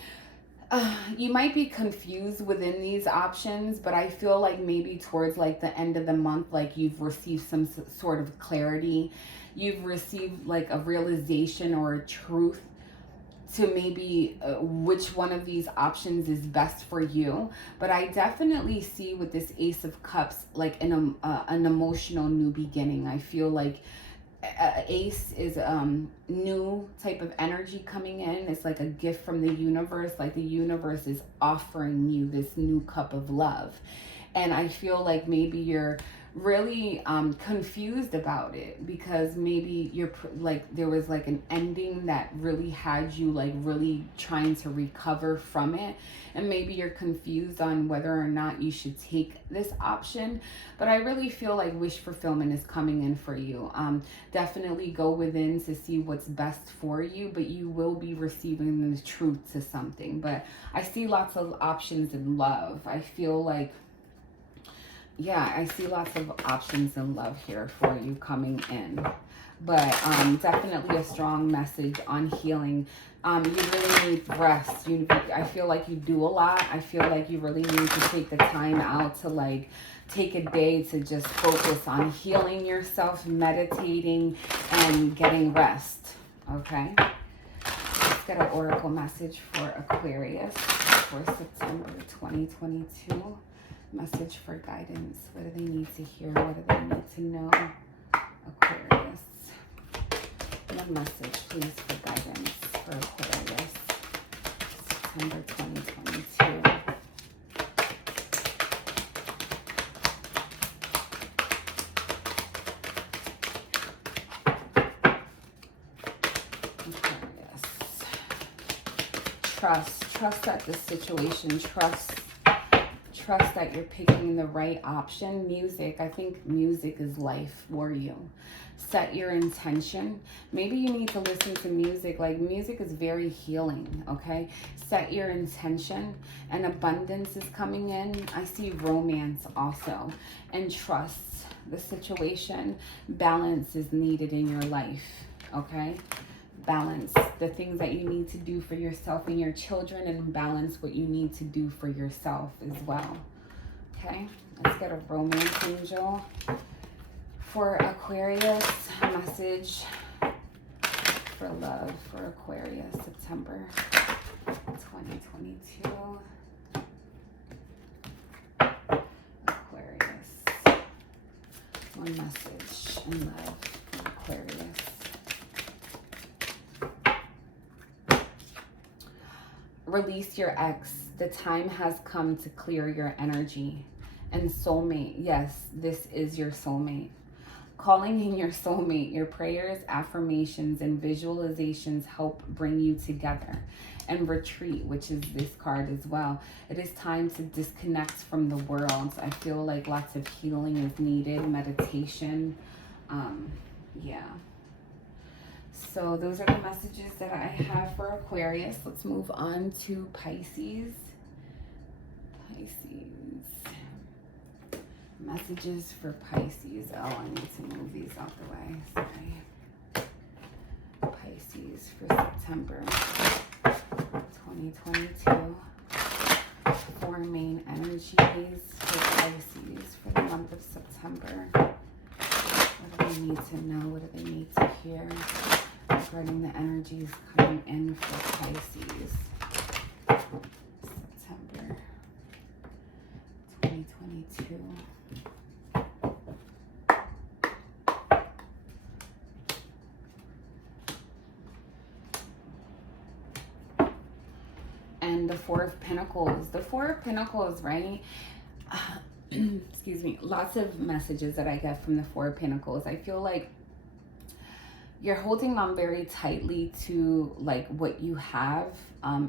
you might be confused within these options, but I feel like maybe towards like the end of the month, like you've received some sort of clarity. You've received like a realization or a truth to maybe which one of these options is best for you. But I definitely see with this Ace of Cups like an emotional new beginning. I feel like Ace is new type of energy coming in. It's like a gift from the universe. Like the universe is offering you this new cup of love. And I feel like maybe you're really confused about it, because maybe you're like, there was like an ending that really had you like really trying to recover from it, and maybe you're confused on whether or not you should take this option. But I really feel like wish fulfillment is coming in for you. Definitely go within to see what's best for you, but you will be receiving the truth to something. But I see lots of options in love. I feel like, yeah, I see lots of options in love here for you coming in. But definitely a strong message on healing. You really need rest. I feel like you do a lot. I feel like you really need to take the time out to like take a day to just focus on healing yourself, meditating, and getting rest. Okay? Let's get an oracle message for Aquarius for September 2022. Message for guidance. What do they need to hear? What do they need to know? Aquarius. One message, please, for guidance for Aquarius. September 2022. Aquarius. Trust that the situation, trust that you're picking the right option. Music, I think music is life for you. Set your intention. Maybe you need to listen to music. Like, music is very healing, okay? Set your intention, and abundance is coming in. I see romance also, and trust the situation. Balance is needed in your life, okay? Balance the things that you need to do for yourself and your children, and balance what you need to do for yourself as well. Okay, let's get a romance angel for Aquarius. A message for love for Aquarius, September 2022. Aquarius. One message in love for Aquarius. Release your ex. The time has come to clear your energy. And soulmate, yes, this is your soulmate. Calling in your soulmate, your prayers, affirmations, and visualizations help bring you together. And retreat, which is this card as well. It is time to disconnect from the world. I feel like lots of healing is needed, meditation. Yeah. So those are the messages that I have for Aquarius. Let's move on to Pisces. Pisces. Messages for Pisces. Oh, I need to move these out the way. Sorry. Pisces for September 2022. 4 main energies for Pisces for the month of September. What do they need to know? What do they need to hear regarding the energies coming in for Pisces? September 2022. And the Four of Pentacles. The Four of Pentacles, right? Excuse me. Lots of messages that I get from the Four of Pentacles. I feel like you're holding on very tightly to like what you have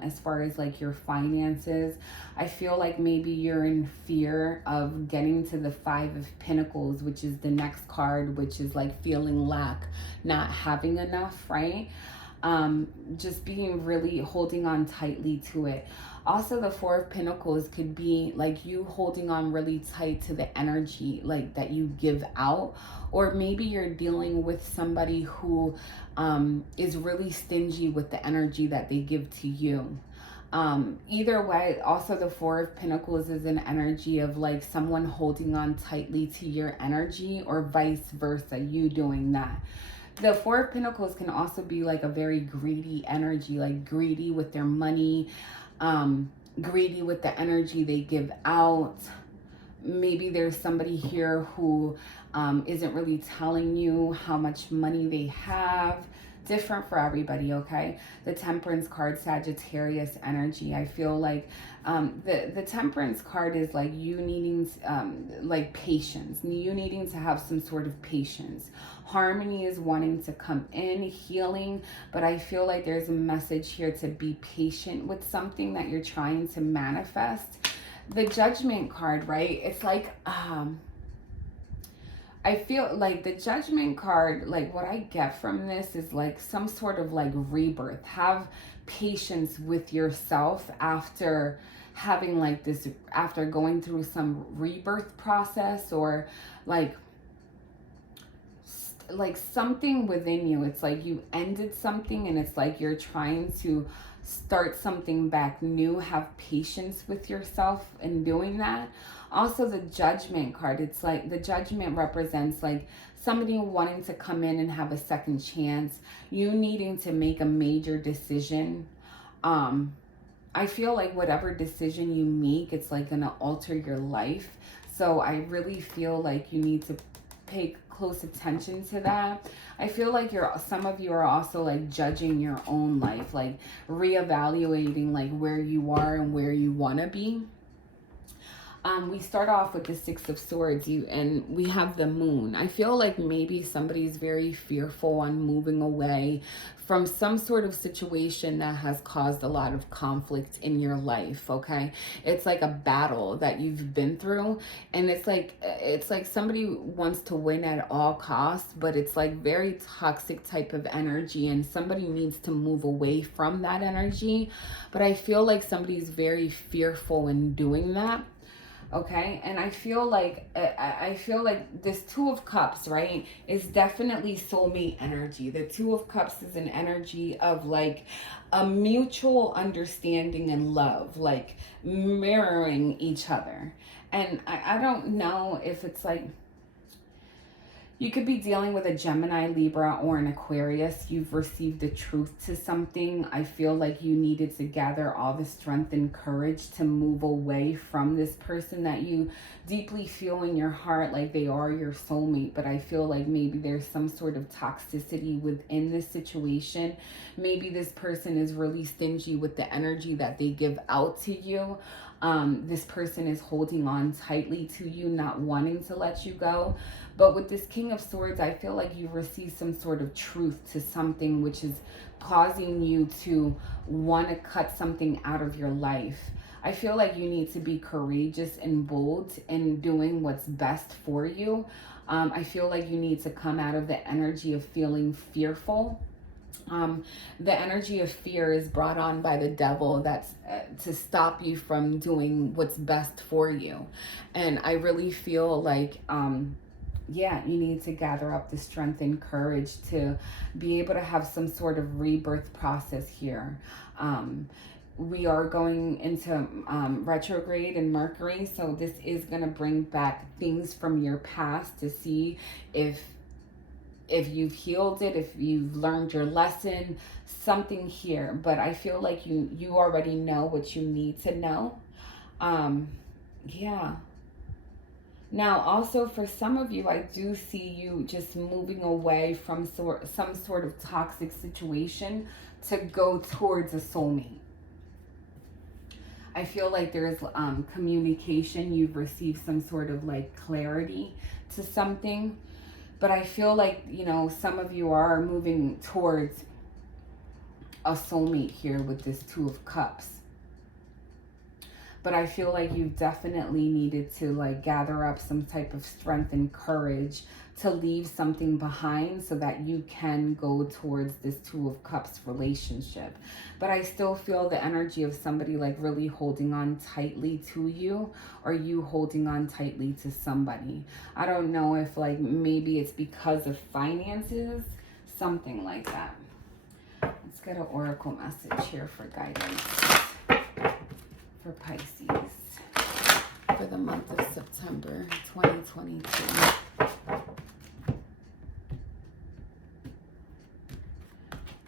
as far as like your finances. I feel like maybe you're in fear of getting to the Five of Pentacles, which is the next card, which is like feeling lack, not having enough, right? Just being really holding on tightly to it. Also, the Four of Pentacles could be like you holding on really tight to the energy like that you give out, or maybe you're dealing with somebody who is really stingy with the energy that they give to you. Either way, also the Four of Pentacles is an energy of like someone holding on tightly to your energy, or vice versa, you doing that. The Four of Pentacles can also be like a very greedy energy, like greedy with their money, greedy with the energy they give out. maybe there's somebody here who isn't really telling you how much money they have. Different for everybody, okay? The Temperance card, Sagittarius energy. I feel like the Temperance card is like you needing like patience. You needing to have some sort of patience. Harmony is wanting to come in, healing, but I feel like there's a message here to be patient with something that you're trying to manifest. The Judgment card, right? It's like I feel like the Judgment card, like what I get from this is like some sort of like rebirth. Have patience with yourself after having like this, after going through some rebirth process, or like something within you. It's like you ended something and it's like you're trying to start something back new. Have patience with yourself in doing that. Also, the Judgment card, it's like the Judgment represents like somebody wanting to come in and have a second chance, you needing to make a major decision. I feel like whatever decision you make, it's like gonna alter your life. So I really feel like you need to pay close attention to that. I feel like some of you are also like judging your own life, like reevaluating like where you are and where you want to be. We start off with the Six of Swords, and we have the Moon. I feel like maybe somebody's very fearful on moving away from some sort of situation that has caused a lot of conflict in your life, okay? It's like a battle that you've been through, and it's like somebody wants to win at all costs, but it's like very toxic type of energy, and somebody needs to move away from that energy. But I feel like somebody's very fearful in doing that. Okay, and I feel like this Two of Cups, right, is definitely soulmate energy. The Two of Cups is an energy of like a mutual understanding and love, like mirroring each other. And I don't know if it's like, you could be dealing with a Gemini, Libra, or an Aquarius. You've received the truth to something. I feel like you needed to gather all the strength and courage to move away from this person that you deeply feel in your heart like they are your soulmate. But I feel like maybe there's some sort of toxicity within this situation. Maybe this person is really stingy with the energy that they give out to you. This person is holding on tightly to you, not wanting to let you go. But with this King of Swords, I feel like you receive some sort of truth to something, which is causing you to want to cut something out of your life. I feel like you need to be courageous and bold in doing what's best for you. I feel like you need to come out of the energy of feeling fearful. The energy of fear is brought on by the devil. That's to stop you from doing what's best for you. And I really feel like, yeah, you need to gather up the strength and courage to be able to have some sort of rebirth process here. We are going into retrograde in Mercury, so this is going to bring back things from your past to see if you've healed it, if you've learned your lesson, something here. But I feel like you already know what you need to know. Yeah. Now, also for some of you, I do see you just moving away from some sort of toxic situation to go towards a soulmate. I feel like there's communication. You've received some sort of like clarity to something. But I feel like, you know, some of you are moving towards a soulmate here with this Two of Cups. But I feel like you definitely needed to like gather up some type of strength and courage to leave something behind so that you can go towards this Two of Cups relationship. But I still feel the energy of somebody like really holding on tightly to you, or you holding on tightly to somebody. I don't know if like maybe it's because of finances, something like that. Let's get an oracle message here for guidance for Pisces for the month of September 2022.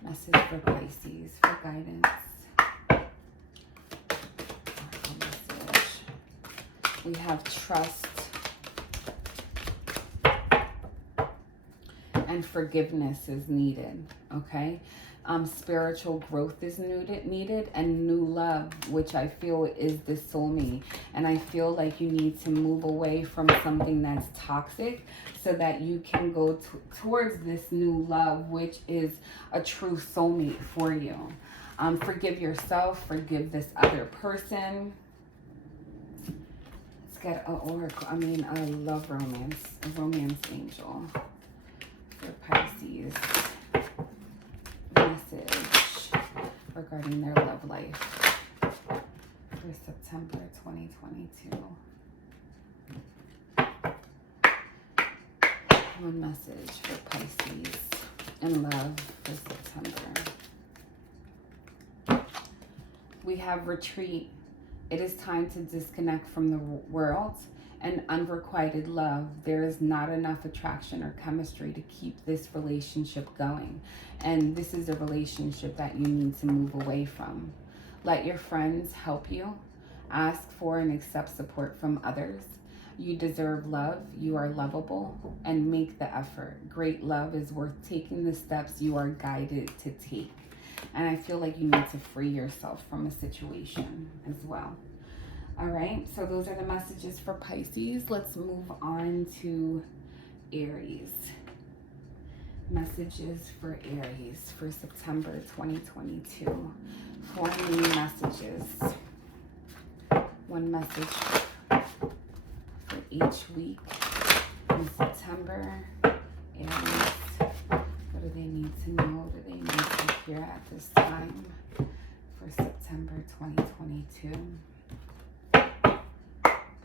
Message for Pisces for guidance. Oracle message. We have trust, and forgiveness is needed, okay? Spiritual growth is needed, and new love, which I feel is the soulmate. And I feel like you need to move away from something that's toxic so that you can go towards this new love, which is a true soulmate for you. Forgive yourself, forgive this other person. Let's get an oracle. I mean, I love romance. A romance angel for Pisces. Message regarding their love life for September 2022. One message for Pisces in love for September. We have retreat. It is time to disconnect from the world and unrequited love. There is not enough attraction or chemistry to keep this relationship going. And this is a relationship that you need to move away from. Let your friends help you. Ask for and accept support from others. You deserve love. You are lovable, and make the effort. Great love is worth taking the steps you are guided to take. And I feel like you need to free yourself from a situation as well. All right, so those are the messages for Pisces. Let's move on to Aries. Messages for Aries for September 2022. 4 new messages. One message for each week in September. Aries, what do they need to know? What do they need to hear at this time for September 2022?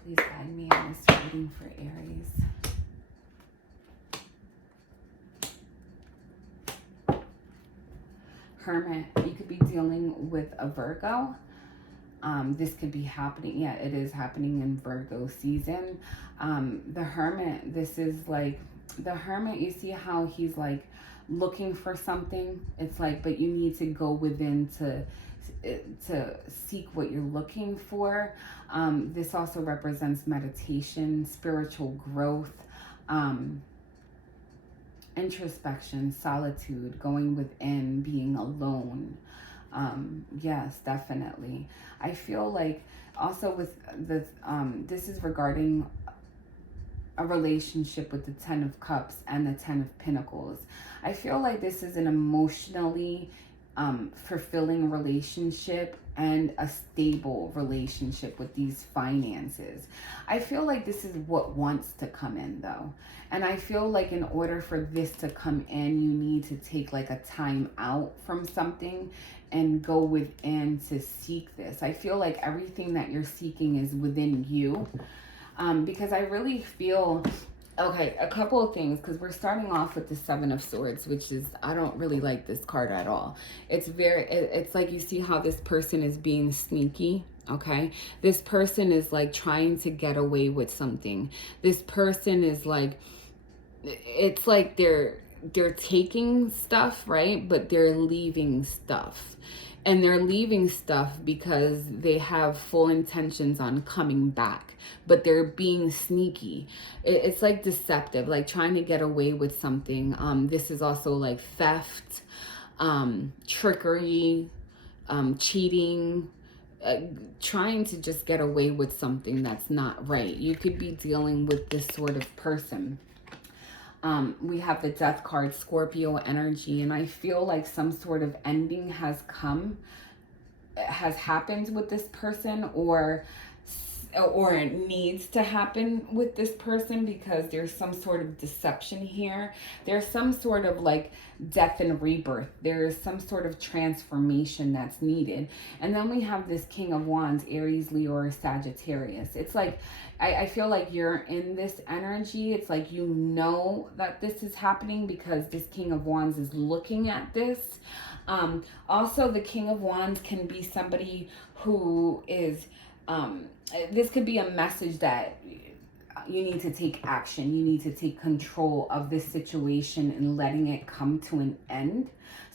Please guide me in this reading for Aries. Hermit, you could be dealing with a Virgo. This could be happening. Yeah, it is happening in Virgo season. The Hermit, this is like, the Hermit, you see how he's like looking for something? It's like, but you need to go within to seek what you're looking for. This also represents meditation, spiritual growth, introspection, solitude, going within, being alone. Yes, definitely. I feel like also with the this is regarding a relationship with the 10 of Cups and the 10 of Pentacles. I feel like this is an emotionally fulfilling relationship and a stable relationship with these finances. I feel like this is what wants to come in though. And I feel like in order for this to come in, you need to take like a time out from something and go within to seek this. I feel like everything that you're seeking is within you. Because I really feel, okay, a couple of things, because we're starting off with the 7 of Swords, which is, I don't really like this card at all. It's it's like, you see how this person is being sneaky, okay? This person is like trying to get away with something. This person is like, it's like they're taking stuff, right? But they're leaving stuff. And they're leaving stuff because they have full intentions on coming back, but they're being sneaky. It's like deceptive, like trying to get away with something. This is also like theft, trickery, cheating, trying to just get away with something that's not right. You could be dealing with this sort of person. We have the Death card, Scorpio energy, and I feel like some sort of ending has happened with this person, or it needs to happen with this person, because there's some sort of deception here. There's some sort of like death and rebirth. There's some sort of transformation that's needed. And then we have this King of Wands, Aries, Leo, or Sagittarius. It's like, I feel like you're in this energy. It's like, you know that this is happening because this King of Wands is looking at this. Also, the King of Wands can be somebody who is, this could be a message that you need to take action. You need to take control of this situation and letting it come to an end.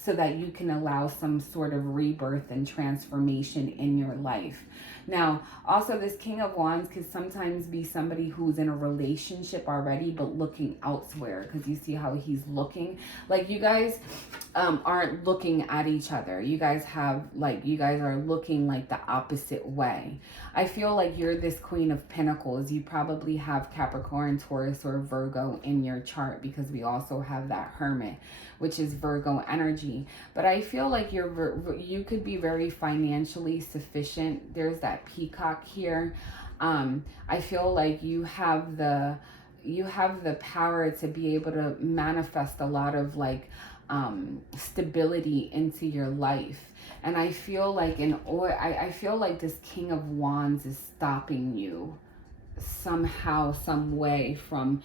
so that you can allow some sort of rebirth and transformation in your life. Now, also this King of Wands could sometimes be somebody who's in a relationship already but looking elsewhere, because you see how he's looking. Like you guys aren't looking at each other. You guys are looking like the opposite way. I feel like you're this Queen of Pentacles. You probably have Capricorn, Taurus, or Virgo in your chart, because we also have that Hermit, which is Virgo energy. But I feel like you could be very financially sufficient. There's that Peacock here. I feel like you have the power to be able to manifest a lot of like stability into your life. And I feel like I feel like this King of Wands is stopping you somehow, some way from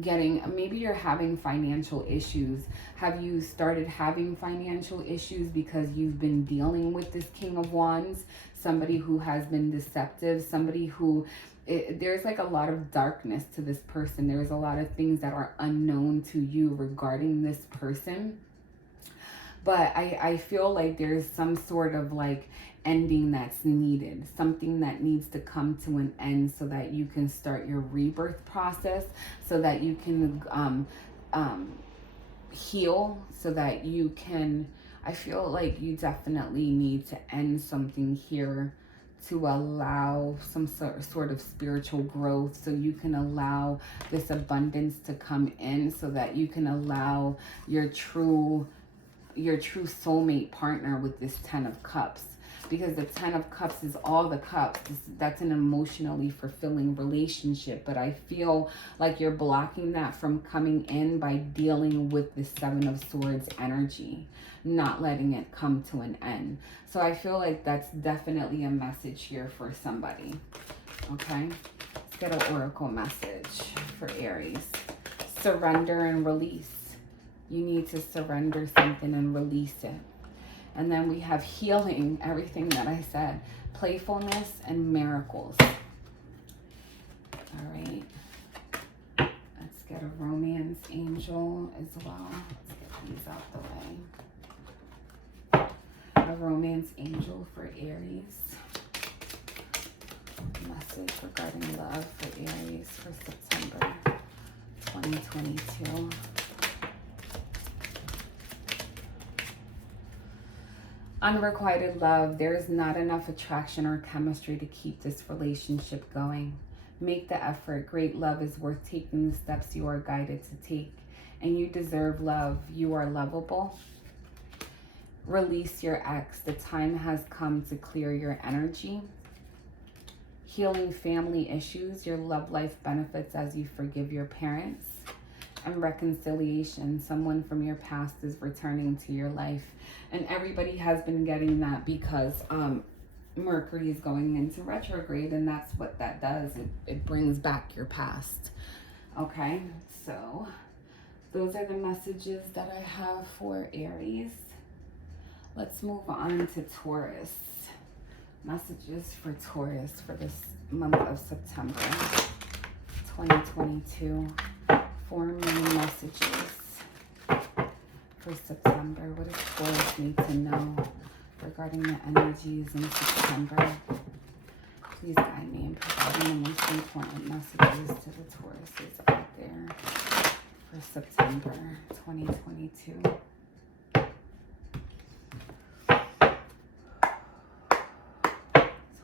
getting, maybe you're having financial issues. Have you started having financial issues because you've been dealing with this King of Wands? Somebody who has been deceptive, somebody who, there's like a lot of darkness to this person. There's a lot of things that are unknown to you regarding this person. But I feel like there's some sort of like ending that's needed, something that needs to come to an end so that you can start your rebirth process, so that you can heal, so that you can, I feel like you definitely need to end something here to allow some sort of spiritual growth, so you can allow this abundance to come in, so that you can allow your true soulmate partner with this 10 of Cups. Because the 10 of Cups is all the cups. That's an emotionally fulfilling relationship. But I feel like you're blocking that from coming in by dealing with the 7 of Swords energy, not letting it come to an end. So I feel like that's definitely a message here for somebody. Okay, let's get an oracle message for Aries. Surrender and release. You need to surrender something and release it. And then we have healing, everything that I said, playfulness and miracles. All right. Let's get a romance angel as well. Let's get these out the way. A romance angel for Aries. Message regarding love for Aries for September 2022. Unrequited love. There is not enough attraction or chemistry to keep this relationship going. Make the effort. Great love is worth taking the steps you are guided to take. And you deserve love. You are lovable. Release your ex. The time has come to clear your energy. Healing family issues. Your love life benefits as you forgive your parents. And reconciliation. Someone from your past is returning to your life. And everybody has been getting that because Mercury is going into retrograde, and that's what that does. It brings back your past. Okay, so those are the messages that I have for Aries. Let's move on to Taurus. Messages for Taurus for this month of September 2022. 4 main messages for September. What does Taurus need to know regarding the energies in September? Please guide me in providing the most important messages to the Tauruses out there for September 2022.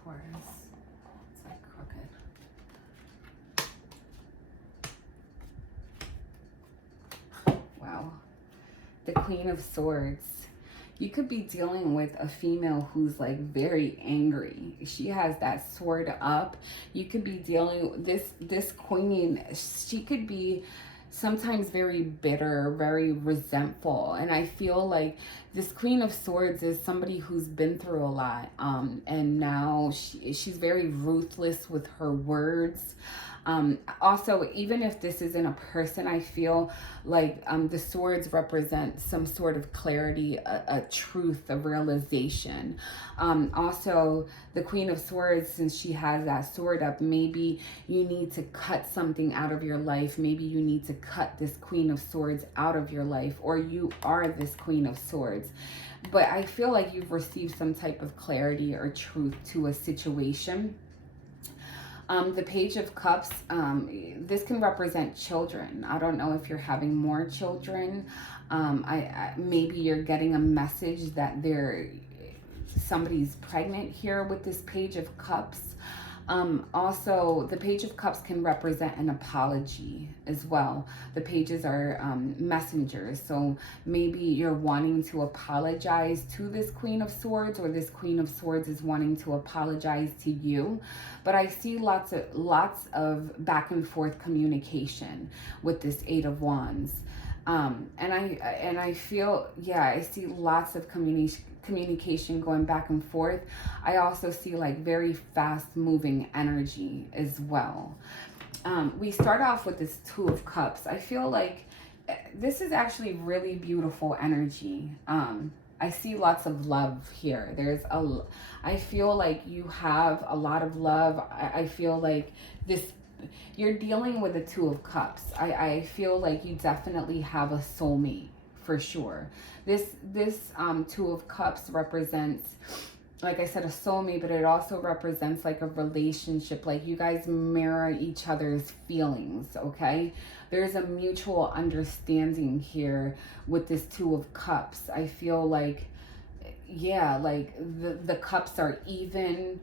Taurus. It's like crooked. Wow. The Queen of Swords. You could be dealing with a female who's like very angry. She has that sword up. You could be dealing with this queen. She could be sometimes very bitter, very resentful. And I feel like this Queen of Swords is somebody who's been through a lot. And now she's very ruthless with her words. Also, even if this isn't a person, I feel like the swords represent some sort of clarity, a truth, a realization. Also, the Queen of Swords, since she has that sword up, maybe you need to cut something out of your life. Maybe you need to cut this Queen of Swords out of your life, or you are this Queen of Swords. But I feel like you've received some type of clarity or truth to a situation. The Page of Cups, this can represent children. I don't know if you're having more children. Maybe you're getting a message that somebody's pregnant here with this Page of Cups. Also, the Page of Cups can represent an apology as well. The pages are messengers. So maybe you're wanting to apologize to this Queen of Swords, or this Queen of Swords is wanting to apologize to you. But I see lots of back and forth communication with this Eight of Wands. And I feel, yeah, I see lots of communication going back and forth. I also see like very fast moving energy as well. We start off with this Two of Cups. I feel like this is actually really beautiful energy. I see lots of love here. I feel like you have a lot of love. I feel like you're dealing with the Two of Cups. I feel like you definitely have a soulmate for sure. This Two of Cups represents, like I said, a soulmate, but it also represents like a relationship. Like you guys mirror each other's feelings, okay? There's a mutual understanding here with this Two of Cups. I feel like, yeah, like the cups are even.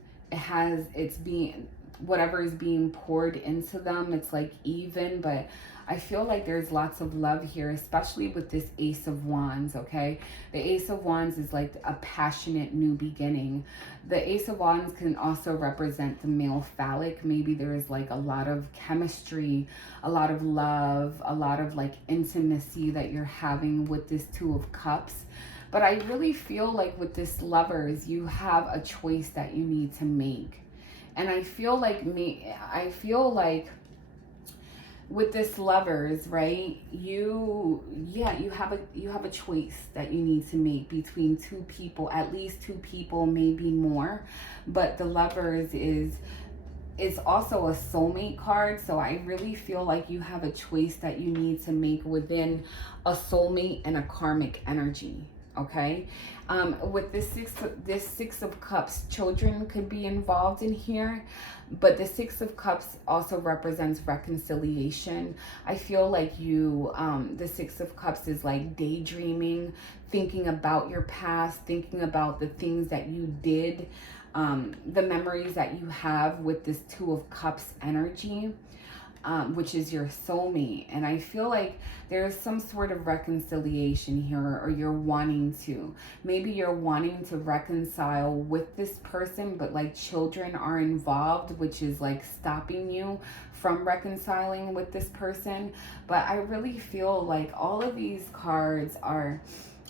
Whatever is being poured into them, it's like even, but I feel like there's lots of love here, especially with this Ace of Wands, okay? The Ace of Wands is like a passionate new beginning. The Ace of Wands can also represent the male phallic. Maybe there is like a lot of chemistry, a lot of love, a lot of like intimacy that you're having with this Two of Cups. But I really feel like with this Lovers, you have a choice that you need to make. And I feel like with this Lovers, right? You have a choice that you need to make between two people, at least two people, maybe more. But the Lovers is also a soulmate card. So I really feel like you have a choice that you need to make within a soulmate and a karmic energy. Okay, with this Six of Cups, children could be involved in here, but the Six of Cups also represents reconciliation. I feel like the Six of Cups is like daydreaming, thinking about your past, thinking about the things that you did, the memories that you have with this Two of Cups energy. Which is your soulmate. And I feel like there's some sort of reconciliation here, or you're wanting to. Maybe you're wanting to reconcile with this person, but like children are involved, which is like stopping you from reconciling with this person. But I really feel like all of these cards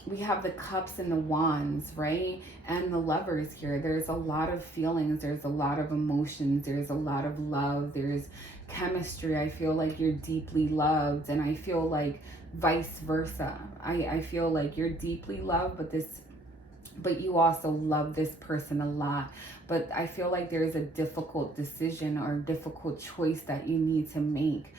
we have the Cups and the Wands, right? And the Lovers here. There's a lot of feelings. There's a lot of emotions. There's a lot of love. There's chemistry. I feel like you're deeply loved. And I feel like vice versa. I feel like you're deeply loved, but you also love this person a lot. But I feel like there's a difficult decision or difficult choice that you need to make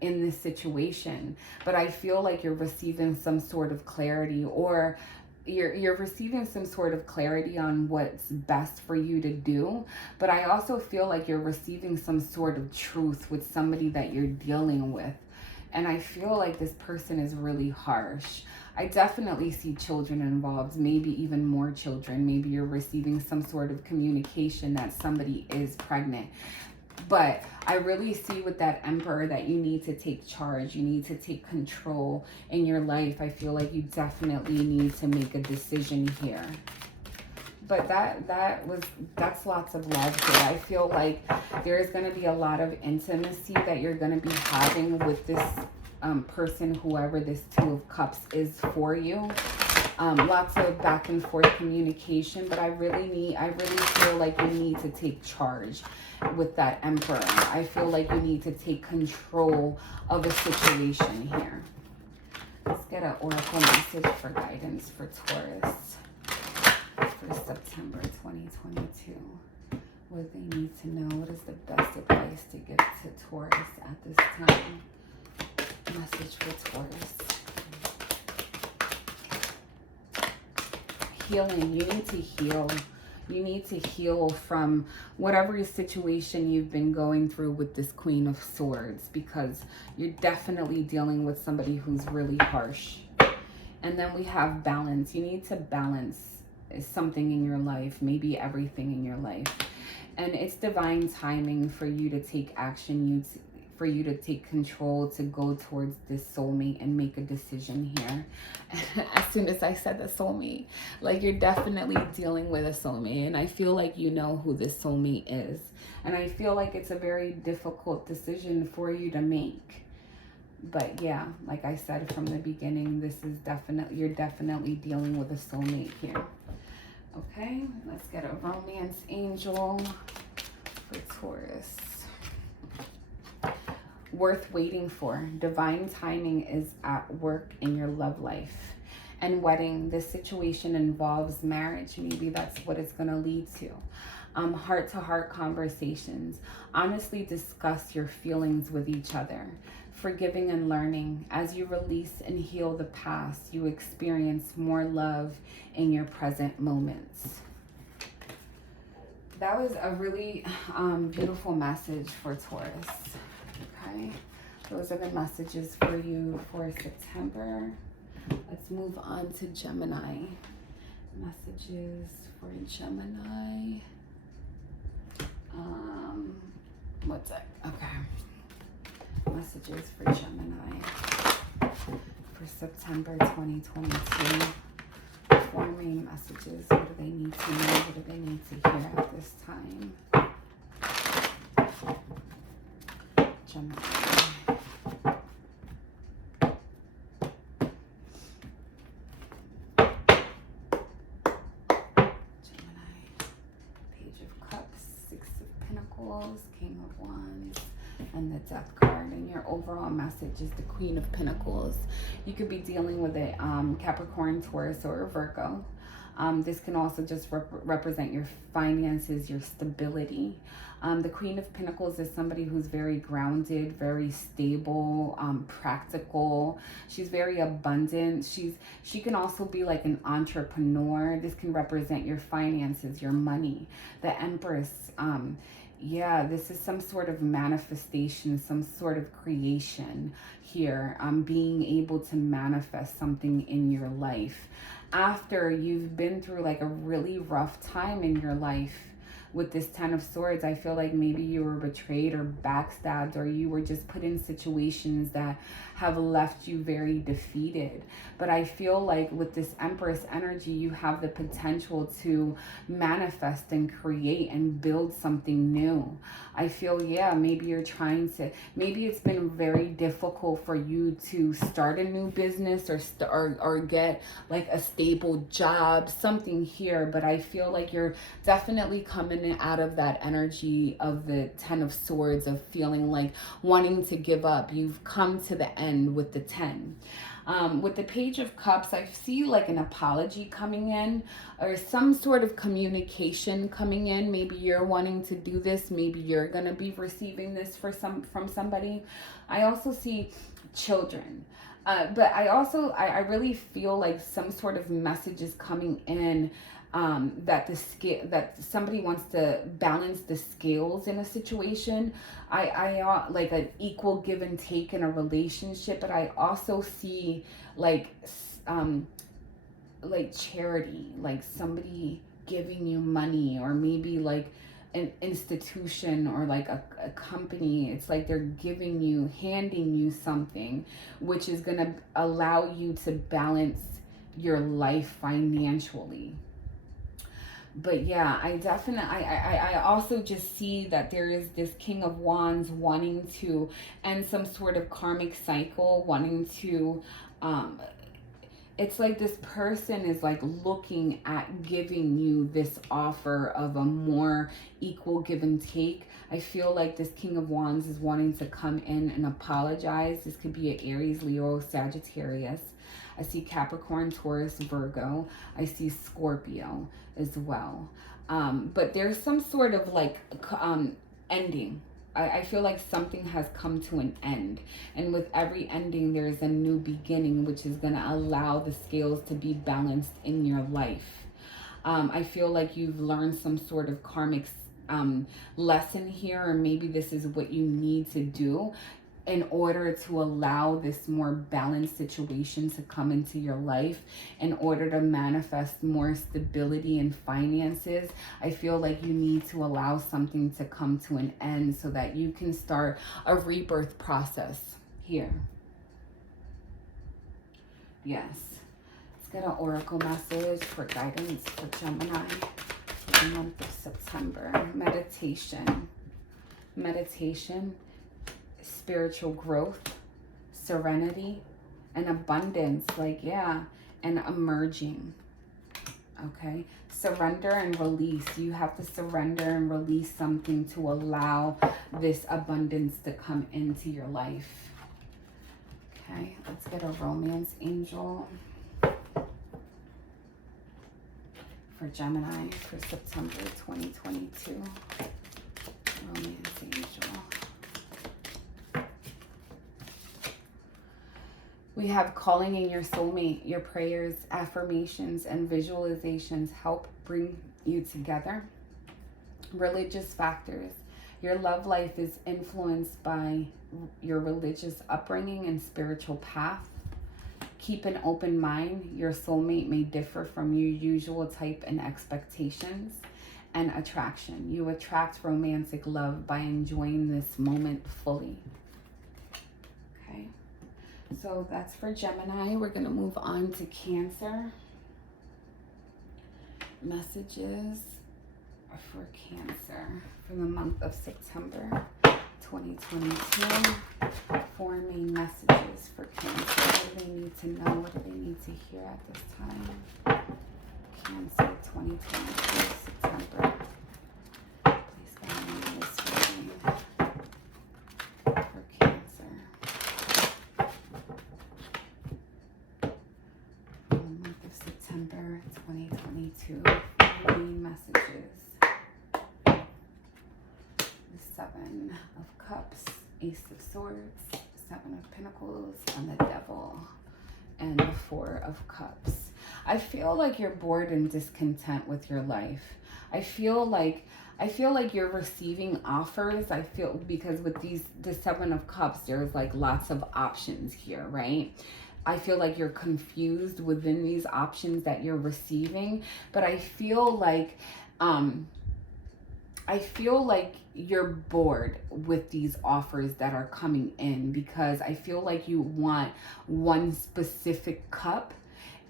in this situation. But I feel like you're receiving some sort of clarity, or you're receiving some sort of clarity on what's best for you to do. But I also feel like you're receiving some sort of truth with somebody that you're dealing with. And I feel like this person is really harsh. I definitely see children involved, maybe even more children. Maybe you're receiving some sort of communication that somebody is pregnant. But I really see with that Emperor that you need to take charge. You need to take control in your life. I feel like you definitely need to make a decision here. But that's lots of love here. I feel like there's going to be a lot of intimacy that you're going to be having with this person, whoever this Two of Cups is for you. Lots of back and forth communication, but I really feel like you need to take charge with that Emperor. I feel like you need to take control of a situation here. Let's get an oracle message for guidance for Taurus for September 2022. What do they need to know? What is the best advice to give to Taurus at this time? Message for Taurus. Healing. You need to heal. You need to heal from whatever situation you've been going through with this Queen of Swords, because you're definitely dealing with somebody who's really harsh. And then we have balance. You need to balance something in your life, maybe everything in your life. And it's divine timing for you to take action, for you to take control, to go towards this soulmate and make a decision here. As soon as I said the soulmate, like, you're definitely dealing with a soulmate, and I feel like you know who this soulmate is. And I feel like it's a very difficult decision for you to make. But yeah, like I said from the beginning, this is you're definitely dealing with a soulmate here. Okay, let's get a romance angel for Taurus. Worth waiting for. Divine timing is at work in your love life and wedding. This situation involves marriage. Maybe that's what it's going to lead to. Heart-to-heart conversations. Honestly discuss your feelings with each other. Forgiving and learning. As you release and heal the past, you experience more love in your present moments. That was a really beautiful message for Taurus. Okay, those are the messages for you for September. Let's move on to Gemini. Messages for Gemini. What's that? Okay. Messages for Gemini for September 2022. Four main messages. What do they need to know? What do they need to hear at this time? Gemini. Page of Cups, Six of Pentacles, King of Wands, and the Death card. And your overall message is the Queen of Pentacles. You could be dealing with a Capricorn, Taurus, or a Virgo. This can also just represent your finances, your stability. The Queen of Pentacles is somebody who's very grounded, very stable, practical. She's very abundant. She can also be like an entrepreneur. This can represent your finances, your money. The Empress, yeah, this is some sort of manifestation, some sort of creation here. Being able to manifest something in your life after you've been through like a really rough time in your life. With this Ten of Swords, I feel like maybe you were betrayed or backstabbed, or you were just put in situations that have left you very defeated. But I feel like with this Empress energy, you have the potential to manifest and create and build something new. I feel, yeah, maybe you're trying to, maybe it's been very difficult for you to start a new business or get like a stable job, something here. But I feel like you're definitely coming out of that energy of the Ten of Swords, of feeling like wanting to give up. You've come to the end with the 10. With the Page of Cups, I see like an apology coming in, or some sort of communication coming in. Maybe you're wanting to do this. Maybe you're going to be receiving this from somebody. I also see children. But I really feel like some sort of message is coming in, that somebody wants to balance the scales in a situation. I like an equal give and take in a relationship, but I also see like charity, like somebody giving you money, or maybe like an institution or like a company. It's like they're handing you something, which is going to allow you to balance your life financially. But yeah, I also just see that there is this King of Wands wanting to end some sort of karmic cycle, wanting to it's like this person is like looking at giving you this offer of a more equal give and take. I feel like this King of Wands is wanting to come in and apologize. This could be an Aries, Leo, Sagittarius. I see Capricorn, Taurus, Virgo. I see Scorpio as well. But there's some sort of like ending. I feel like something has come to an end. And with every ending, there's a new beginning, which is going to allow the scales to be balanced in your life. I feel like you've learned some sort of karmic lesson here, or maybe this is what you need to do in order to allow this more balanced situation to come into your life, in order to manifest more stability in finances. I feel like you need to allow something to come to an end so that you can start a rebirth process here. Yes. Let's get an oracle message for guidance for Gemini for the month of September. Meditation, spiritual growth, serenity, and abundance, like, yeah, and emerging. Okay, surrender and release. You have to surrender and release something to allow this abundance to come into your life. Okay, let's get a romance angel for Gemini for September 2022. Romance angel. We have calling in your soulmate. Your prayers, affirmations, and visualizations help bring you together. Religious factors. Your love life is influenced by your religious upbringing and spiritual path. Keep an open mind. Your soulmate may differ from your usual type and expectations. And attraction. You attract romantic love by enjoying this moment fully. Okay. So that's for Gemini. We're going to move on to Cancer. Messages for Cancer for the month of September 2022. 4 main messages for Cancer. What do they need to know? What do they need to hear at this time? Cancer 2022, September. Please guide me in this reading for Cancer. Month of September 2022. Main messages. The 7 of Cups, Ace of Swords, 7 of Pentacles, and the Devil, and the 4 of Cups. I feel like you're bored and discontent with your life. I feel like you're receiving offers. I feel, because with the 7 of Cups, there's like lots of options here, right? I feel like you're confused within these options that you're receiving, but I feel like you're bored with these offers that are coming in, because I feel like you want one specific cup,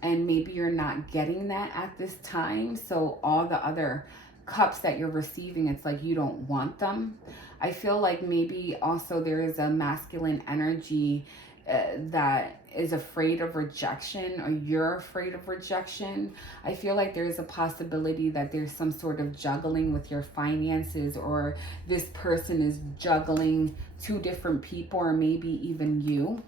and maybe you're not getting that at this time. So all the other cups that you're receiving, it's like you don't want them. I feel like maybe also there is a masculine energy that is afraid of rejection, or you're afraid of rejection. I feel like there's a possibility that there's some sort of juggling with your finances, or this person is juggling 2 different people, or maybe even you.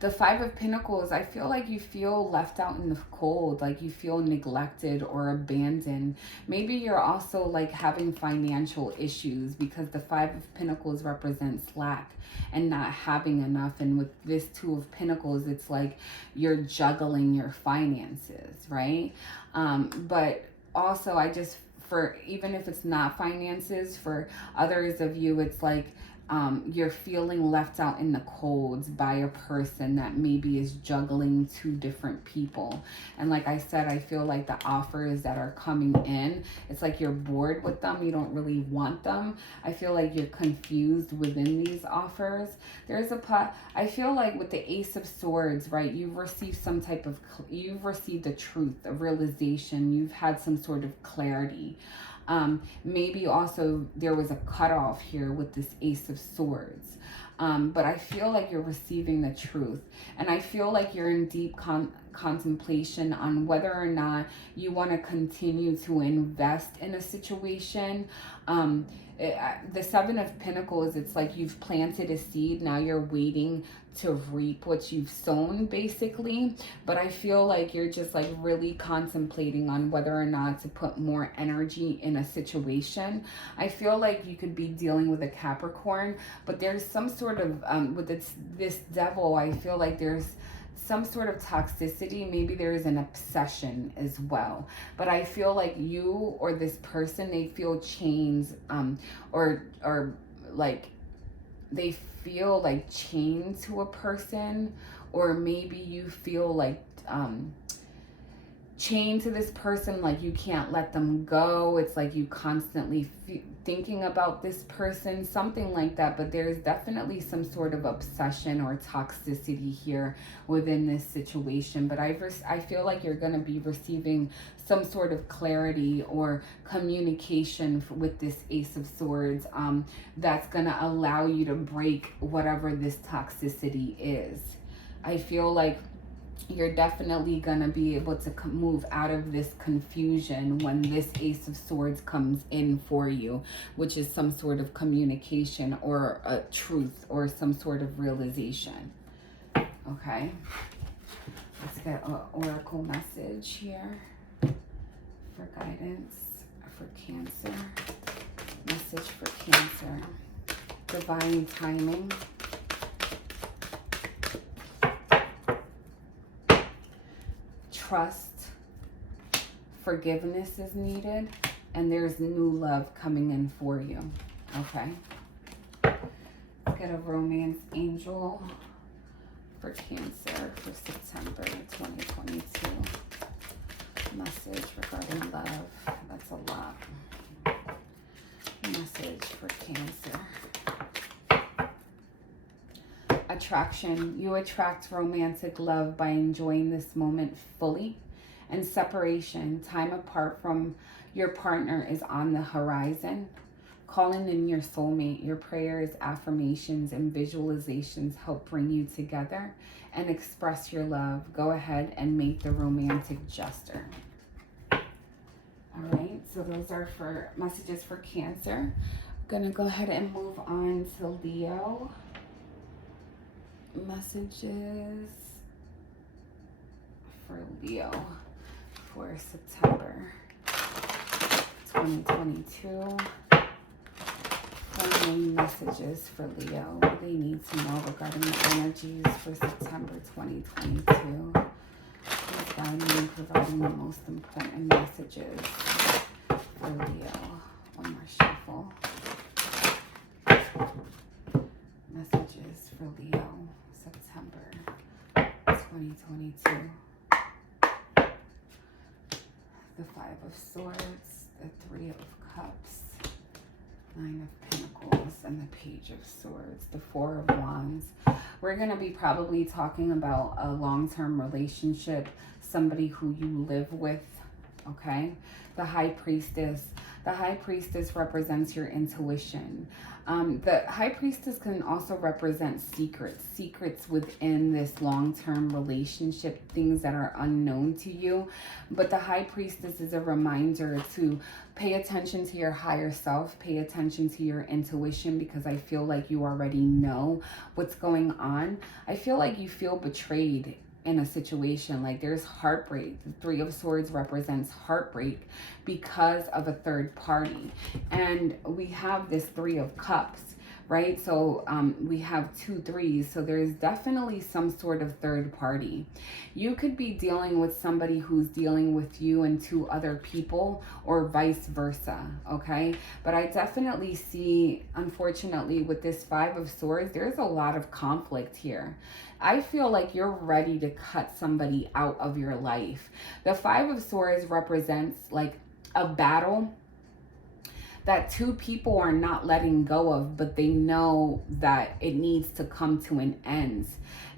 The 5 of Pentacles, I feel like you feel left out in the cold, like you feel neglected or abandoned. Maybe you're also like having financial issues, because the 5 of Pentacles represents lack and not having enough. And with this 2 of Pentacles, it's like you're juggling your finances, right? But also, even if it's not finances, for others of you, it's like you're feeling left out in the cold by a person that maybe is juggling 2 different people. And like I said, I feel like the offers that are coming in, it's like you're bored with them. You don't really want them. I feel like you're confused within these offers. I feel like with the Ace of Swords, right, you've received you've received a truth, a realization. You've had some sort of clarity. Maybe also there was a cutoff here with this Ace of Swords. but I feel like you're receiving the truth. And I feel like you're in deep contemplation on whether or not you want to continue to invest in a situation. The Seven of Pentacles, it's like you've planted a seed. Now you're waiting to reap what you've sown, basically. But I feel like you're just like really contemplating on whether or not to put more energy in a situation. I feel like you could be dealing with a Capricorn, but there's some sort of with this devil, I feel like there's some sort of toxicity. Maybe there is an obsession as well. But I feel like you or this person, they feel chains, or like they feel like chained to a person, or maybe you feel like chained to this person, like you can't let them go. It's like you constantly thinking about this person, something like that. But there's definitely some sort of obsession or toxicity here within this situation. But I feel like you're going to be receiving some sort of clarity or communication with this Ace of Swords that's going to allow you to break whatever this toxicity is. I feel like you're definitely going to be able to move out of this confusion when this Ace of Swords comes in for you, which is some sort of communication or a truth or some sort of realization. Okay. Let's get an oracle message here for guidance for Cancer. Message for Cancer. Divine timing. Trust, forgiveness is needed, and there's new love coming in for you. Okay. Let's get a romance angel for Cancer for September 2022. Message regarding love. That's a lot. Message for Cancer. Attraction. You attract romantic love by enjoying this moment fully. And separation, time apart from your partner, is on the horizon. Calling in your soulmate. Your prayers, affirmations, and visualizations help bring you together and express your love. Go ahead and make the romantic gesture. All right, so those are for messages for Cancer. I'm gonna go ahead and move on to Leo. Messages for Leo for September 2022. What main messages for Leo? What do they need to know regarding the energies for September 2022? Who's guiding and providing the most important messages for Leo? One more shuffle. Messages for Leo. September 2022. The Five of Swords, the Three of Cups, Nine of Pentacles, and the Page of Swords, the Four of Wands. We're going to be probably talking about a long-term relationship, somebody who you live with, okay? The High Priestess. The High Priestess represents your intuition. The High Priestess can also represent secrets within this long-term relationship, things that are unknown to you. But the High Priestess is a reminder to pay attention to your higher self, pay attention to your intuition, because I feel like you already know what's going on. I feel like you feel betrayed in a situation, like there's heartbreak. The Three of Swords represents heartbreak because of a third party. And we have this Three of Cups, right? So we have 2 threes. So there's definitely some sort of third party. You could be dealing with somebody who's dealing with you and 2 other people, or vice versa, okay? But I definitely see, unfortunately, with this Five of Swords, there's a lot of conflict here. I feel like you're ready to cut somebody out of your life. The Five of Swords represents like a battle that 2 people are not letting go of, but they know that it needs to come to an end.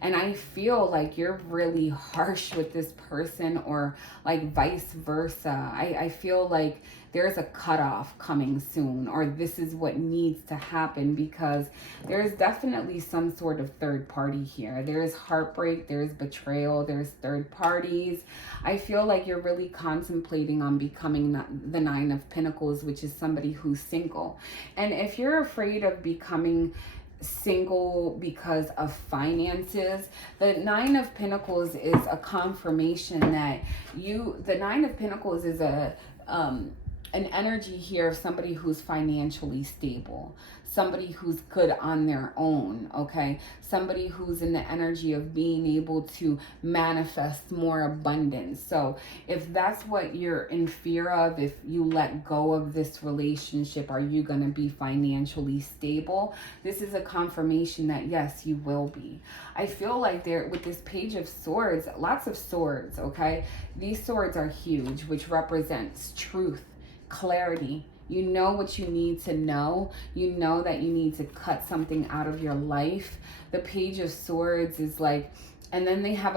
And I feel like you're really harsh with this person, or like vice versa. I feel like there's a cutoff coming soon, or this is what needs to happen, because there's definitely some sort of third party here. There's heartbreak, there's betrayal, there's third parties. I feel like you're really contemplating on becoming the Nine of Pentacles, which is somebody who's single. And if you're afraid of becoming single because of finances, the Nine of Pentacles is a confirmation that the Nine of Pentacles is an energy here of somebody who's financially stable, somebody who's good on their own, okay? Somebody who's in the energy of being able to manifest more abundance. So if that's what you're in fear of, if you let go of this relationship, are you going to be financially stable? This is a confirmation that yes, you will be. I feel like there, with this Page of Swords, lots of swords, okay? These swords are huge, which represents truth, clarity. You know what you need to know. You know that you need to cut something out of your life. The Page of Swords is like, and then they have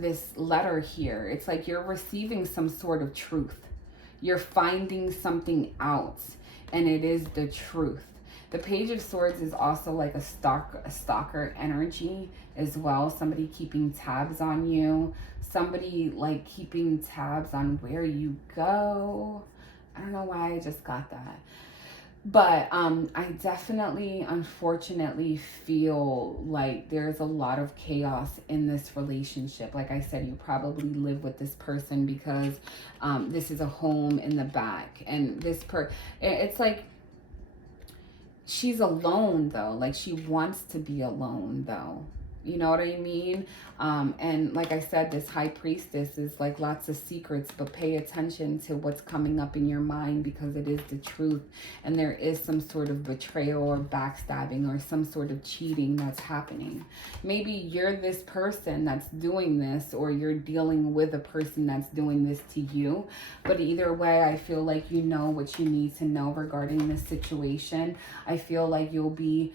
this letter here. It's like you're receiving some sort of truth. You're finding something out, and it is the truth. The Page of Swords is also like a stalker energy as well. Somebody keeping tabs on you. Somebody like keeping tabs on where you go. I don't know why I just got that. But I definitely, unfortunately, feel like there's a lot of chaos in this relationship. Like I said, you probably live with this person because this is a home in the back. And it's like she's alone, though. Like she wants to be alone, though. You know what I mean? And like I said, this High Priestess is like lots of secrets, but pay attention to what's coming up in your mind, because it is the truth. And there is some sort of betrayal or backstabbing or some sort of cheating that's happening. Maybe you're this person that's doing this, or you're dealing with a person that's doing this to you. But either way, I feel like you know what you need to know regarding this situation. I feel like you'll be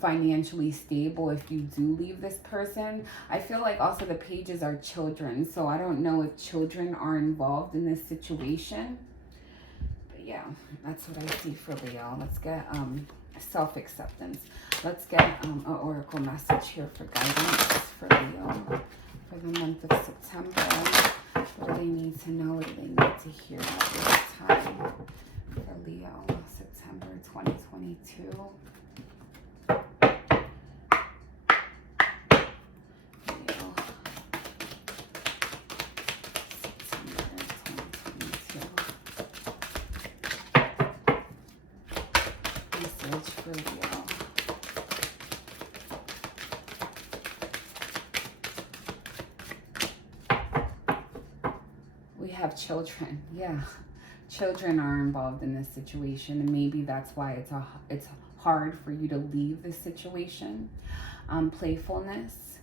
financially stable if you do leave this person. I feel like also the pages are children, so I don't know if children are involved in this situation. But yeah, that's what I see for Leo. Let's get self-acceptance. Let's get an oracle message here for guidance for Leo for the month of September. What do they need to know? What do they need to hear at this time for Leo, September 2022? We have children. Yeah, children are involved in this situation, and maybe that's why it's hard for you to leave this situation. Playfulness,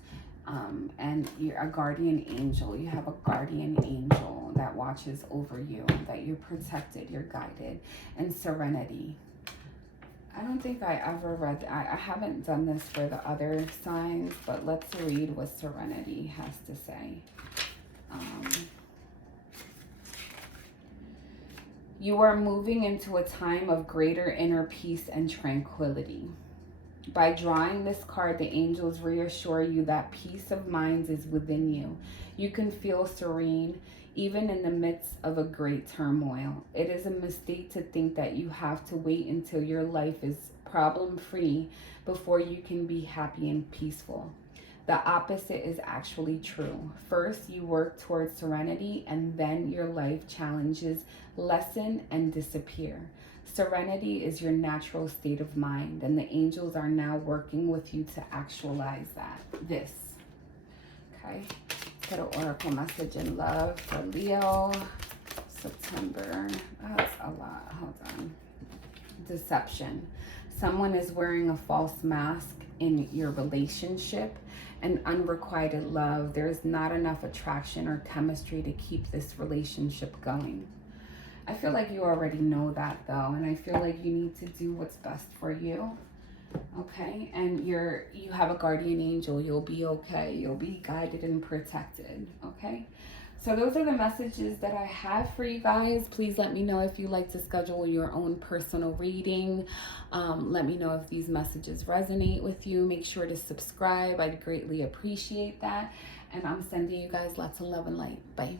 and you're a guardian angel. You have a guardian angel that watches over you, that you're protected, you're guided, and serenity. I don't think I ever read, I haven't done this for the other signs, but let's read what serenity has to say. You are moving into a time of greater inner peace and tranquility. By drawing this card, the angels reassure you that peace of mind is within you. You can feel serene, even in the midst of a great turmoil. It is a mistake to think that you have to wait until your life is problem-free before you can be happy and peaceful. The opposite is actually true. First, you work towards serenity, and then your life challenges lessen and disappear. Serenity is your natural state of mind, and the angels are now working with you to actualize this. Okay, get an oracle message in love for Leo, September. That's a lot. Hold on. Deception. Someone is wearing a false mask in your relationship. And unrequited love. There's not enough attraction or chemistry to keep this relationship going. I feel like you already know that, though, and I feel like you need to do what's best for you. Okay, and you have a guardian angel. You'll be okay. You'll be guided and protected. Okay, so those are the messages that I have for you guys. Please let me know if you'd like to schedule your own personal reading. Let me know if these messages resonate with you. Make sure to subscribe. I'd greatly appreciate that. And I'm sending you guys lots of love and light. Bye.